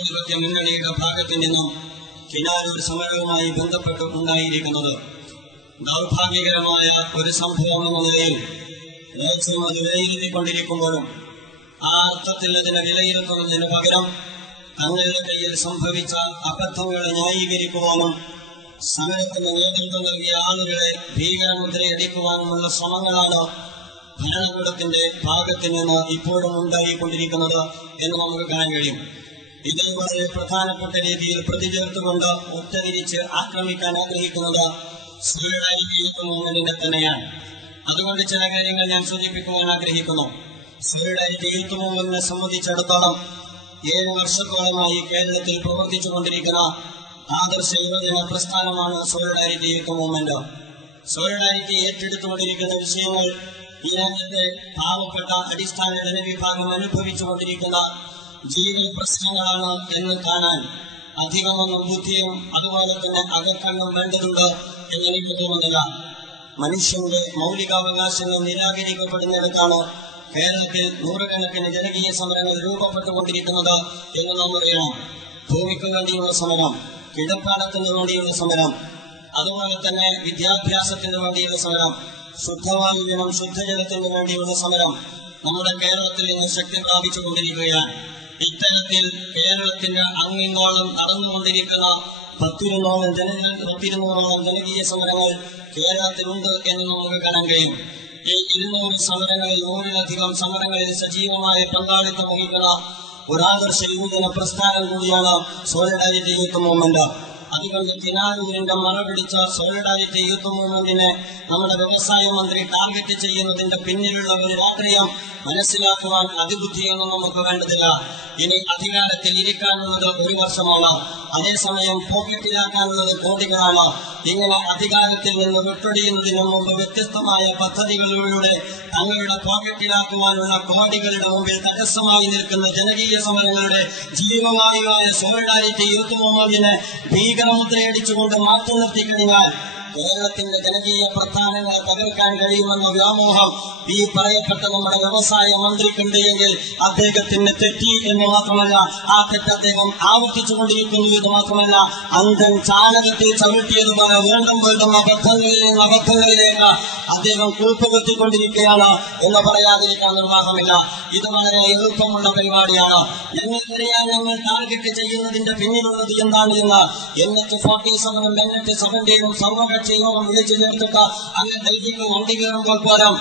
ജനാധിപത്യ മുന്നണിയുടെ ഭാഗത്തു നിന്നും കിനാലൂർ സമരവുമായി ബന്ധപ്പെട്ട് ഉണ്ടായിരിക്കുന്നത് ദൗർഭാഗ്യകരമായ ഒരു സംഭവം എന്ന നിലയിൽ രാജ്യം അത് വിലയിരുത്തിക്കൊണ്ടിരിക്കുമ്പോഴും ആ അർത്ഥത്തിൽ അതിനെ വിലയിരുത്തുന്നതിന് പകരം തങ്ങളുടെ കയ്യിൽ സംഭവിച്ച അബദ്ധങ്ങളെ ന്യായീകരിക്കുവാനും സമരത്തിന് നേതൃത്വം നൽകിയ ആളുകളെ ഭീകരമുദ്രയടിക്കുവാനുമുള്ള ശ്രമങ്ങളാണ് ഭരണകൂടത്തിന്റെ ഭാഗത്ത് നിന്ന് ഇപ്പോഴും ഉണ്ടായിക്കൊണ്ടിരിക്കുന്നത് എന്ന് നമുക്ക് കാണാൻ കഴിയും. ഇത് വളരെ പ്രധാനപ്പെട്ട രീതിയിൽ പ്രതിചേർത്തുകൊണ്ട് ഒറ്റതിരിച്ച് ആക്രമിക്കാൻ ആഗ്രഹിക്കുന്നത് സോളിഡാരിറ്റി യൂത്ത് മൂവ്മെന്റിനെ തന്നെയാണ്. അതുകൊണ്ട് ചില കാര്യങ്ങൾ ഞാൻ സൂചിപ്പിക്കുവാൻ ആഗ്രഹിക്കുന്നു. സോളിഡാരിറ്റി യൂത്ത് മൂവ്മെന്റിനെ സംബന്ധിച്ചിടത്തോളം 7 വർഷത്തോളമായി കേരളത്തിൽ പ്രവർത്തിച്ചുകൊണ്ടിരിക്കുന്ന ആദർശ യുവജന പ്രസ്ഥാനമാണ് സോളിഡാരിറ്റി യൂത്ത് മൂവ്മെന്റ്. സോളിഡാരിറ്റി ഏറ്റെടുത്തുകൊണ്ടിരിക്കുന്ന വിഷയങ്ങൾ ഈ രാജ്യത്തെ പാവപ്പെട്ട അടിസ്ഥാന ജനവിഭാഗം അനുഭവിച്ചുകൊണ്ടിരിക്കുന്ന ജീവിത പ്രശ്നങ്ങളാണ് എന്ന് കാണാൻ അധികമൊന്നും ബുദ്ധിയും അതുപോലെ തന്നെ അകക്കണ്ണും വേണ്ടതുണ്ട് എന്നെനിക്ക് തോന്നുന്നില്ല. മനുഷ്യന്റെ മൗലികാവകാശങ്ങൾ നിരാകരിക്കപ്പെടുന്നിടത്താണ് കേരളത്തിൽ നൂറുകണക്കിന് ജനകീയ സമരങ്ങൾ രൂപപ്പെട്ടുകൊണ്ടിരിക്കുന്നത് എന്ന് നാം അറിയണം. ഭൂമിക്ക് വേണ്ടിയുള്ള സമരം, കിടപ്പാടത്തിന് വേണ്ടിയുള്ള സമരം, അതുപോലെ തന്നെ വിദ്യാഭ്യാസത്തിന് വേണ്ടിയുള്ള സമരം, ശുദ്ധവായുവിനും ശുദ്ധജലത്തിന് വേണ്ടിയുള്ള സമരം നമ്മുടെ കേരളത്തിൽ ഇന്ന് ശക്തി പ്രാപിച്ചുകൊണ്ടിരിക്കുകയാണ്. ഇത്തരത്തിൽ കേരളത്തിന്റെ അങ്ങിങ്ങോളം നടന്നുകൊണ്ടിരിക്കുന്ന 100-200 ജനകീയ സമരങ്ങൾ കേരളത്തിലുണ്ട് എന്ന് നമുക്ക് കാണാൻ കഴിയും. ഈ 200 സമരങ്ങളിൽ 100-ലധികം സമരങ്ങളിൽ സജീവമായ പങ്കാളിത്തം വഹിക്കുന്ന ഒരാദർശ യുവജന പ്രസ്ഥാനം കൂടിയാണ് സോളിഡാരിറ്റി യൂത്ത് മൂവ്മെന്റ്. അതുകൊണ്ട് കിനാലൂരിന്റെ മറപിടിച്ച സോളിഡാരിറ്റി യൂത്ത് മൂവ്മെന്റിനെ നമ്മുടെ വ്യവസായ മന്ത്രി ടാർഗറ്റ് ചെയ്യുന്നതിന്റെ പിന്നിലുള്ള ഒരു രാഷ്ട്രീയം മനസ്സിലാക്കുവാൻ അതിബുദ്ധിയൊന്നും നമുക്ക് വേണ്ടതില്ല. ഇനി അധികാരത്തിൽ ഇരിക്കാനുള്ളത് 1 വർഷമാണ്, അതേസമയം പോക്കറ്റിലാക്കാനുള്ളത് കോടികളാണ്. ഇങ്ങനെ അധികാരത്തിൽ നിന്ന് വിട്ടൊടിയുന്നതിന് മുമ്പ് വ്യത്യസ്തമായ പദ്ധതികളിലൂടെ തങ്ങളുടെ പോക്കറ്റിലാക്കുവാനുള്ള കോടികളുടെ മുമ്പിൽ തടസ്സമായി നിൽക്കുന്ന ജനകീയ സമരങ്ങളുടെ ജീവവായുവായ സോളിഡാരിറ്റി യൂത്ത് മൂവ്മെന്റിനെ ഭീകരമുദ്രയടിച്ചുകൊണ്ട് മാറ്റി നിർത്തിക്കഴിഞ്ഞാൽ കേരളത്തിന്റെ ജനകീയ പ്രസ്ഥാനങ്ങൾ തകർക്കാൻ കഴിയുമെന്ന വ്യാമോഹം ഈ പറയപ്പെട്ട നമ്മുടെ വ്യവസായ മന്ത്രിക്കുണ്ട് എങ്കിൽ അദ്ദേഹത്തിന് തെറ്റി എന്ന് മാത്രമല്ല, ആ തെറ്റ് അദ്ദേഹം ആവർത്തിച്ചുകൊണ്ടിരിക്കുന്നു എന്ന് മാത്രമല്ല, അന്ധൻ ചാണകത്തിൽ ചവിട്ടിയതുപോലെ വീണ്ടും വീണ്ടും അബദ്ധങ്ങളിൽ നിന്ന് അബദ്ധങ്ങളിലേക്ക് അദ്ദേഹം കൂട്ടുകുത്തിക്കൊണ്ടിരിക്കുകയാണ് എന്ന് പറയാതിരിക്കാൻ നിർവാഹമില്ല. ഇത് വളരെ എളുപ്പമുള്ള പരിപാടിയാണ്. ഞങ്ങൾക്കറിയാം ഞങ്ങൾ ടാർഗറ്റ് ചെയ്യുന്നതിന്റെ പിന്നിലുള്ളത് എന്താണ് എന്ന്. NH-47 NH-17 സർവകക്ഷിയോഗം വിളിച്ചു ചേർത്തിട്ട് അങ്ങ് ഡൽഹിക്ക് വണ്ടി കയറുമ്പോൾ പോലും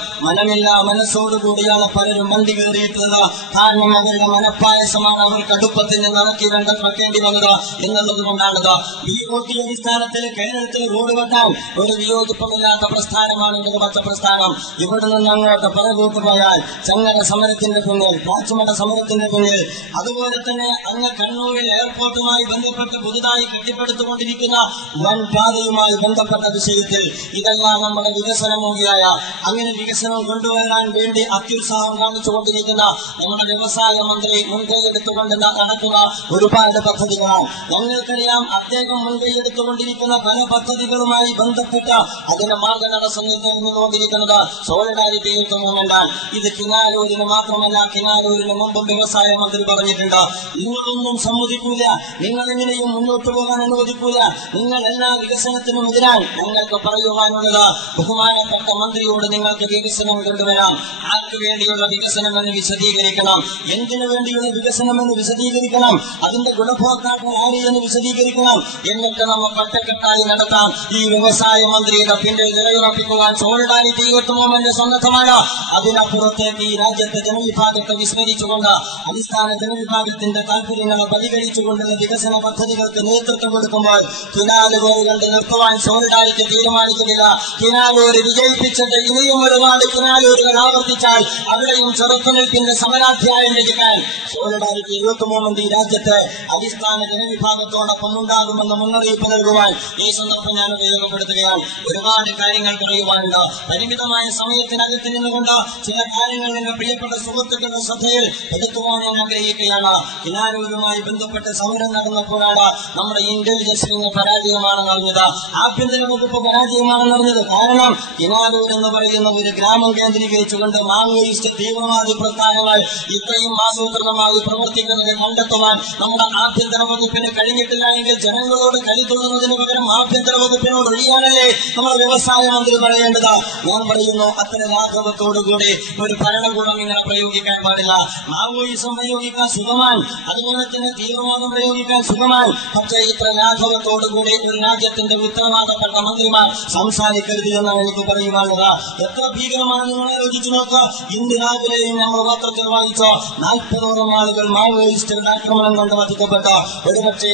മനസ്സോടുകൂടിയാണ് പലരും വണ്ടി കയറിയിട്ടുള്ളത്. കാരണം അവരുടെ മനപ്പായസമാണ് അവർക്ക് അടുപ്പത്തിൽ നിന്ന് ഇറക്കി വെക്കേണ്ടി വന്നത് എന്നുള്ളത് കൊണ്ടാണത്. BOT അടിസ്ഥാനത്തിൽ കേരളത്തിൽ റോഡ് വെട്ടാൻ ഒരു വിയോജിപ്പമില്ലാത്ത പ്രസ്ഥാനമാണ് ഇടതുപക്ഷ പ്രസ്ഥാനം. ഇവിടെ നിന്ന് അങ്ങോട്ട് പുറകോട്ട് പോയാൽ ചങ്ങല സമരത്തിന്റെ പിന്നിൽ, പാച്ചുമട സമരത്തിന്റെ പിന്നിൽ, അതുപോലെ തന്നെ അങ്ങ് കണ്ണൂരിൽ എയർപോർട്ടുമായി ബന്ധപ്പെട്ട് പുതുതായി കെട്ടിപ്പടുത്തുകൊണ്ടിരിക്കുന്ന വൻപാതയുമായി ബന്ധപ്പെട്ട വിഷയത്തിൽ ഇതെല്ലാം നമ്മുടെ വികസനമൂഹിയായ അങ്ങനെ വികസനം കൊണ്ടുവരാൻ വേണ്ടി അത്യുത്സാഹം കാണിച്ചുകൊണ്ടിരിക്കുന്ന നമ്മുടെ വ്യവസായ മന്ത്രി മുൻകൈയെടുത്തുകൊണ്ട് നടക്കുന്ന ഒരുപാട് പദ്ധതികളാണ്. ഞങ്ങൾക്കറിയാം അദ്ദേഹം മുൻകൈയെടുത്തുകൊണ്ടിരിക്കുന്ന പല പദ്ധതികളുമായി ബന്ധപ്പെട്ട അതിന്റെ മാർഗതടസ്സം നിന്നുകൊണ്ടിരിക്കുന്നത് സോളിഡാരിറ്റി യൂത്ത് മൂവ്മെന്റാണ്. ഇത് കിനാലൂരിന് മാത്രമല്ല, കിനാലൂരിന് മുമ്പും വ്യവസായ മന്ത്രി പറഞ്ഞിട്ടുണ്ട്, നിങ്ങളൊന്നും സമ്മതിക്കൂല, നിങ്ങൾ എങ്ങനെയും മുന്നോട്ട് പോകാൻ അനുവദിക്കൂല, നിങ്ങൾ എല്ലാ വികസനത്തിനും എതിരാൻ. ഞങ്ങൾക്ക് പറയുവാനുള്ളത് ബഹുമാനപ്പെട്ട മന്ത്രിയോട് നിങ്ങൾക്ക് വികസനം കൊണ്ടുവരാം. ആർക്ക് വേണ്ടിയുള്ള വികസനം എന്ന് വിശദീകരിക്കണം, എന്തിനു വേണ്ടിയുള്ള വികസനം എന്ന് വിശദീകരിക്കണം, അതിന്റെ ഗുണഭോക്താക്കൾ ആര് എന്ന് വിശദീകരിക്കണം. എന്നിട്ട് നമുക്ക് ഒറ്റക്കെട്ടായി നടത്താം. ഈ വ്യവസായ മന്ത്രിയുടെ പിന്നിൽ നിലയുറപ്പിക്കുവാൻ സോളിഡാരിറ്റി യൂത്ത് മൂവ്മെന്റ് സന്നദ്ധമാണ്. അതിനപ്പുറത്തേക്ക് ഈ രാജ്യത്തെ ജനവിഭാഗത്തെ വിസ്മരിച്ചുകൊണ്ട് അടിസ്ഥാന ജനവിഭാഗത്തിന്റെ താല്പര്യങ്ങളെ പരിഗണിച്ചുകൊണ്ടുള്ള വികസന പദ്ധതികൾക്ക് നേതൃത്വം കൊടുക്കുമ്പോൾ കിനാലൂർ കണ്ട് നിർത്തുവാൻ സോളിഡാരിറ്റി തീരുമാനിക്കുന്നില്ല. കിനാലൂര് വിജയിപ്പിച്ചിട്ട് ഇനിയും ഒരുപാട് കിനാലൂരുകൾ ആവർത്തിച്ചാൽ അവിടെയും ചെറുത്തുനിൽപ്പിന്റെ സമരാധ്യായം രചിക്കാൻ സോളിഡാരിറ്റി യൂത്ത് മൂവ്മെന്റ് ഈ രാജ്യത്തെ അടിസ്ഥാന ജനവിഭാഗത്തോടൊപ്പം ഉണ്ടാകുമെന്ന് മുന്നറിയിപ്പ് നൽകുവാൻ ഈ സന്ദർഭം ഞാൻ ഉപയോഗപ്പെടുത്തുകയാണ്. ഒരുപാട് കാര്യങ്ങൾ പറയുവാനുണ്ട്. പരിമിതമായ സമയത്തിനകത്ത് നിന്നുകൊണ്ട് ചില കാര്യങ്ങൾ എന്റെ പ്രിയപ്പെട്ട സുഹൃത്തുക്കളുടെ ശ്രദ്ധയിൽ എടുത്തുപോകാൻ ഞാൻ ആഗ്രഹിക്കുകയാണ്. കിനാലൂരുമായി ബന്ധപ്പെട്ട് സമരം നടന്നപ്പോഴാണ് നമ്മുടെ ഇന്റലിജൻസിൽ നിന്ന് പരാജയമാണ് നൽകിയത്. ആഭ്യന്തര വകുപ്പ് പരാജയമാണെന്ന് അറിഞ്ഞത്. കാരണം കിനാലൂർ എന്ന് പറയുന്ന ഒരു ഗ്രാമം കേന്ദ്രീകരിച്ചുകൊണ്ട് മാവോയിസ്റ്റ് തീവ്രവാദി പ്രസ്ഥാനങ്ങൾ ഇത്രയും ആസൂത്രിതമായി പ്രവർത്തിക്കുന്നത് കണ്ടെത്തുവാൻ നമ്മുടെ ആഭ്യന്തര വകുപ്പിന് കഴിഞ്ഞിട്ടില്ല എങ്കിൽ ജനങ്ങളോട് കളി തോന്നുന്നതിന് പകരം ആഭ്യന്തര വകുപ്പിനോട് ഒഴിയാനല്ലേ നമ്മുടെ വ്യവസായ മന്ത്രി പറയേണ്ടത്. ഞാൻ പറയുന്നു, അത്ര ലാഘവത്തോടുകൂടി ഒരു ഭരണകൂടം ഇങ്ങനെ പ്രയോഗിക്കാൻ പാടില്ല. മാവോയിസം പ്രയോഗിക്കാൻ സുഖമാണ്, അതുപോലെ തന്നെ തീവ്രവാദം പ്രയോഗിക്കാൻ സുഖമാണ്. പക്ഷേ ഇത്ര ലാഘവത്തോടുകൂടി ഒരു രാജ്യത്തിന്റെ ഉത്തരവാദപ്പെട്ട മന്ത്രിമാർ സംസാരിക്കരുത് എന്നാണ് എനിക്ക് പറയുവാനുള്ളത്. എത്ര ഭീകരമാണ് നിങ്ങൾ ആലോചിച്ചു നോക്കുക. ഇന്ന് രാവിലെയും നമ്മൾ പത്രത്തിൽ വായിച്ചോ 40ഓളം ആളുകൾ മാവോയിസ്റ്റുകളുടെ ആക്രമണം കൊണ്ട് വധിക്കപ്പെട്ടു. ഒരുപക്ഷെ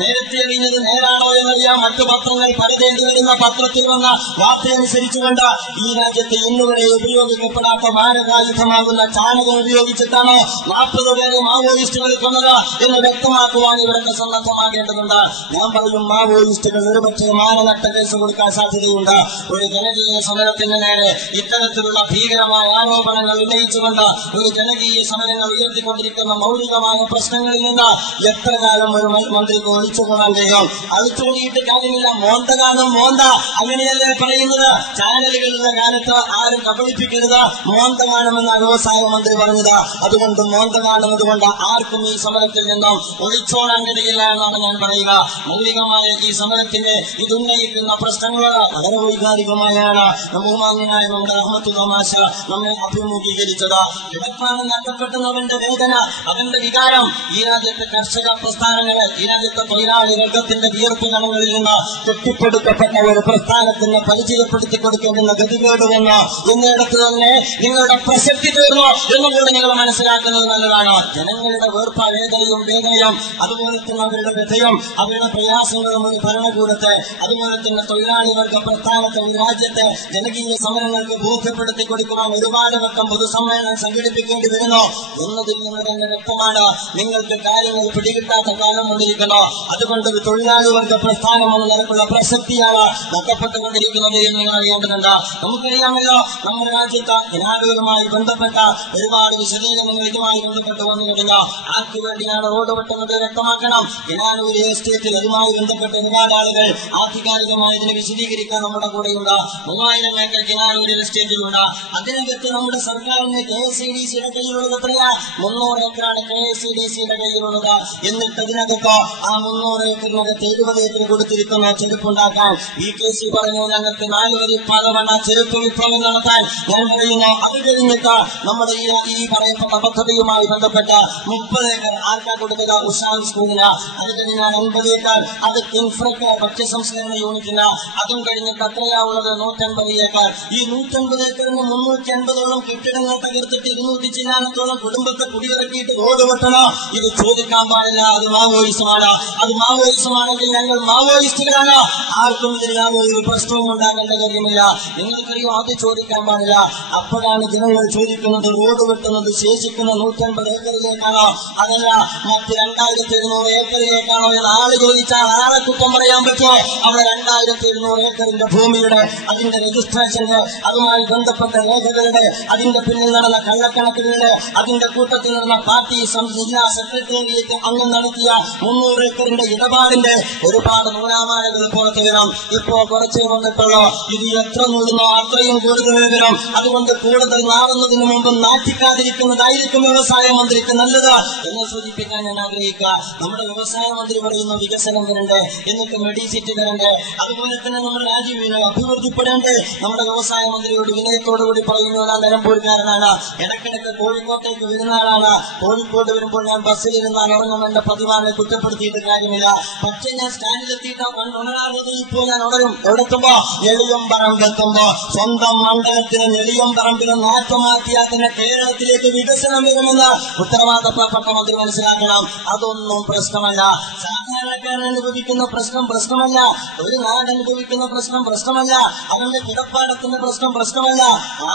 നേരത്തെ അറിഞ്ഞത് നേരാണോ എന്നറിയാം. മറ്റു പത്രങ്ങൾ പരതേണ്ടി വരുന്ന പത്രത്തിൽ വന്ന വാർത്തയനുസരിച്ചുകൊണ്ട് ഈ രാജ്യത്ത് ഇന്നുവരെ ഉപയോഗിക്കപ്പെടാത്ത മാരകായുധമാകുന്ന ചാണകം ഉപയോഗിച്ചിട്ടാണോ 40 പേരെ മാവോയിസ്റ്റുകൾ കൊന്നത് എന്ന് വ്യക്തമാക്കുവാൻ ഇവരൊക്കെ സന്നദ്ധമാകേണ്ടതുണ്ട്. ഞാൻ പറയും, മാവോയിസ്റ്റുകൾ ഒരുപക്ഷെ മാനനഷ്ട കേസ് കൊടുക്കാൻ സാധ്യതയുണ്ട്. ഒരു ജനകീയ സമരത്തിന് നേരെ ഇത്തരത്തിലുള്ള ഭീകരമായ ആരോപണങ്ങൾ ഉന്നയിച്ചുകൊണ്ട് ഒരു ജനകീയ സമരങ്ങൾ ഉയർത്തിക്കൊണ്ടിരിക്കുന്ന മൗലികമായ പ്രശ്നങ്ങളിൽ നിന്ന് എത്ര കാലം ഒരു മന്ത്രിക്ക് ഒഴിച്ചുകൊള്ളാൻ കഴിയും? അഴിച്ചുകൂടിയിട്ട് കാര്യമില്ല. മോന്തകാലം മോന്ത, അങ്ങനെയല്ലേ പറയുന്നത്? ചാനലുകളുടെ കാലത്ത് ആരും കബളിപ്പിക്കരുത്, മോന്തകാലമെന്ന വ്യവസായ മന്ത്രി പറഞ്ഞത്. അതുകൊണ്ട് മോന്തകാലം അതുകൊണ്ട് ആർക്കും ഈ സമരത്തിൽ നിന്നും ഒളിച്ചോടാൻ കഴിയില്ല എന്നാണ് ഞാൻ പറയുക. മൗലികമായ ഈ സമരത്തിന്റെ ഇതുന്നയിക്കുന്ന പ്രശ്നങ്ങൾ വളരെ വൈകാരികമായാണ് ബഹുമാന്യനായ നമ്മുടെ അഹമ്മദ് തമാശ നമ്മെ അഭിമുഖീകരിച്ചത്. കിടപ്പാണ് നഷ്ടപ്പെട്ടവന്റെ വേദന, അവന്റെ വികാരം ഈ രാജ്യത്തെ കർഷക പ്രസ്ഥാനങ്ങളെ, ഈ രാജ്യത്തെ തൊഴിലാളി വർഗത്തിന്റെ വിയർപ്പ് കണങ്ങളിൽ നിന്ന് കെട്ടിപ്പടുക്കപ്പെട്ട ഒരു പ്രസ്ഥാനത്തിന് പരിചയപ്പെടുത്തി കൊടുക്കേണ്ടുന്ന ഗതികേട് വന്നു എന്നിടത്ത് തന്നെ നിങ്ങളുടെ പ്രസക്തി തീർന്നു എന്നുകൂടി നിങ്ങൾ മനസ്സിലാക്കുന്നത് നല്ലതാണ്. ജനങ്ങളുടെ വേദനയും അതുപോലെ തന്നെ അവരുടെ വ്യഥയും അവരുടെ പ്രയാസങ്ങളും ഭരണകൂടത്തെ അതുപോലെ തന്നെ തൊഴിലാളി വർഗ പ്രസ്ഥാനത്തെ രാജ്യത്തെ ജനകീയ സമരങ്ങൾക്ക് ബോധ്യപ്പെടുത്തി കൊടുക്കുവാൻ ഒരുപാട് വട്ടം പൊതുസമ്മേളനം സംഘടിപ്പിക്കേണ്ടി വരുന്നു എന്നതിൽ നിന്ന് തന്നെ വ്യക്തമാണ് നിങ്ങൾക്ക് കാര്യങ്ങൾ പിടികിട്ടാത്ത കാലം കൊണ്ടിരിക്കുന്നു. അതുകൊണ്ട് ഒരു തൊഴിലാളി വർഗ പ്രസ്ഥാനം എന്ന നിലക്കുള്ള പ്രസക്തിയാണ് നഷ്ടപ്പെട്ടുകൊണ്ടിരിക്കുന്നത് എന്ന് നിങ്ങൾ അറിയേണ്ടതുണ്ട്. നമുക്കറിയാമല്ലോ, നമ്മുടെ രാജ്യത്ത് കിനാലൂരുമായി ബന്ധപ്പെട്ട ഒരുപാട് വിശദീകരണങ്ങൾ ഇതുമായി ബന്ധപ്പെട്ട് വന്നു കഴിഞ്ഞാൽ ആർക്കു വേണ്ടിയാണ് റോഡ് വെട്ടുന്നത് വ്യക്തമാക്കണം. കിനാലൂർ എസ്റ്റേറ്റിൽ അതുമായി ബന്ധപ്പെട്ട ഒരുപാട് ആളുകൾ ആധികാരികമായി ഇതിനെ വിശദീകരിക്കാൻ നമ്മുടെ കൂടെയുണ്ട്. 3000 ഏക്കർ കിനാലൂർ എസ്റ്റേറ്റിലുണ്ട്. അതിനകത്ത് നമ്മുടെ സർക്കാരിന് KSCDCയുടെ കയ്യിലുള്ളത് എത്രയാ? 300 ഏക്കറാണ് KSCDCയുടെ കയ്യിലുള്ളത്. എന്നിട്ട് അതിനകത്ത് ആ 300 ഏക്കറിനകത്ത് 70 ഏക്കർ കൊടുത്തിരിക്കുന്ന ചെരുപ്പുണ്ടാക്കാൻ VKC പറഞ്ഞു ഞങ്ങൾക്ക് 4 വരി പാതവണ്ണ ചെരുപ്പ് വിപ്ലവം നടത്താൻ. ഞാൻ പറയുന്നു, അത് കഴിഞ്ഞിട്ട് നമ്മുടെ ഈ പറയപ്പെട്ട പദ്ധതിയുമായി ബന്ധപ്പെട്ട 30 ഏക്കർ ആർക്കാ കൊടുത്തത്? ഉഷാൻ സ്കൂളിന്. അത് കഴിഞ്ഞാൽ 50 ഏക്കർ അത് ഇൻഫ്രക്ക് ഭക്ഷ്യ സംസ്കരണ യൂണിറ്റിന്. അതും കഴിഞ്ഞിട്ട് എത്രയാവുള്ളത്? 150 ഏക്കർ. ഈ 150 ഏക്കറിന് 350ഓളം കെട്ടിടങ്ങൾ തകർത്തിട്ട് 200 ചില്ലാനത്തോളം കുടുംബത്തെ കുടിയിറക്കിയിട്ട് റോഡ് വെട്ടണോ? ഇത് ചോദിക്കാൻ പാടില്ല. അത് മാവോയിസമാണ്. അത് മാവോയിസമാണെങ്കിൽ ഞങ്ങൾ മാവോയിസ്റ്റുകളാണ്. ആർക്കും ഇതിന് യാതൊരു പ്രശ്നവും ഉണ്ടാകേണ്ട കാര്യമില്ല. നിങ്ങൾക്കറിയോ, അത് ചോദിക്കാൻ പാടില്ല. അപ്പോഴാണ് ജനങ്ങൾ ചോദിക്കുന്നത്, റോഡ് വെട്ടുന്നത് ശേഷിക്കുന്ന 150 ഏക്കറിലേക്കാണോ അതല്ല മറ്റ് 2700 ഏക്കറിലേക്കാണോ എന്ന് ആള് ചോദിച്ചാൽ ആളെ കുറ്റം പറയാൻ പറ്റുമോ? അവിടെ 2700 ഏക്കറിന്റെ ഭൂമിയുടെ അതിന്റെ രജിസ്ട്രേഷന്റെ അതുമായി ബന്ധപ്പെട്ട രേഖകളുടെ അതിന്റെ പിന്നിൽ നടന്ന കള്ളക്കണക്കുകളുടെ അതിന്റെ കൂട്ടത്തിൽ നടന്ന പാർട്ടി ജില്ലാ സെക്രട്ടേറിയറ്റ് അംഗം നടത്തിയ 300 ഏക്കറിന്റെ ഇടപാടിന്റെ ഒരുപാട് നൂലാമാലകൾ പുറത്തു വരും. ഇപ്പോ കുറച്ചേ വന്നിട്ടുള്ളൂ. ഇത് എത്ര നൂടുന്നോ അത്രയും കൂടുതൽ വരും. അതുകൊണ്ട് കൂടുതൽ നാളുന്നതിന് മുമ്പ് നാട്ടിക്കാതിരിക്കുന്നതായിരിക്കും വ്യവസായ മന്ത്രിക്ക് നല്ലത് എന്ന് സൂചിപ്പിക്കാൻ ഞാൻ ആഗ്രഹിക്കുക. നമ്മുടെ വ്യവസായ മന്ത്രി പറയുന്ന വികസനം വരണ്ടേ, എന്നിട്ട് മെഡിസിറ്റി തരണ്ടേ, അതുപോലെ തന്നെ നമ്മുടെ രാജ്യം അഭിവൃദ്ധിപ്പെടേണ്ടേ. നമ്മുടെ വ്യവസായ മന്ത്രിയോട് വിനയത്തോടുകൂടി പറയുന്നു, ഞാൻ നിലമ്പൂർക്കാരനാണ്, ഇടയ്ക്കിടയ്ക്ക് കോഴിക്കോട്ടേക്ക് വരുന്ന ആളാണ്. കോഴിക്കോട് വരുമ്പോൾ ഞാൻ ബസ്സിലിരുന്നാൽ ഉറങ്ങുമെന്റെ പതിവാണ്, കുറ്റപ്പെടുത്തിയിട്ട് കാര്യമില്ല. പക്ഷെ ഞാൻ സ്റ്റാൻഡിലെത്തിയിട്ട് ഉണരാറുന്നത് ഇപ്പോൾ ഞാൻ ഉണരും. എവിടെത്തുമ്പോ? നെളിയമ്പറമ്പിലെത്തുമ്പോ. സ്വന്തം മണ്ഡലത്തിന് നെളിയമ്പറമ്പിലെ നാട്ടുമാറ്റിയാൽ തന്നെ കേരളത്തിലേക്ക് വികസനം വരുമെന്ന് ഉത്തരവാദിത്തപ്പെട്ട മന്ത്രി മനസ്സിലാക്കണം. അതൊന്നും പ്രശ്നമല്ല. സാധാരണക്കാരൻ അനുഭവിക്കുന്ന പ്രശ്നമല്ല. ഒരു നാട് അനുഭവിക്കുന്ന പ്രശ്നമല്ല. അവന്റെ കിടപ്പാടത്തിന്റെ പ്രശ്നമല്ല.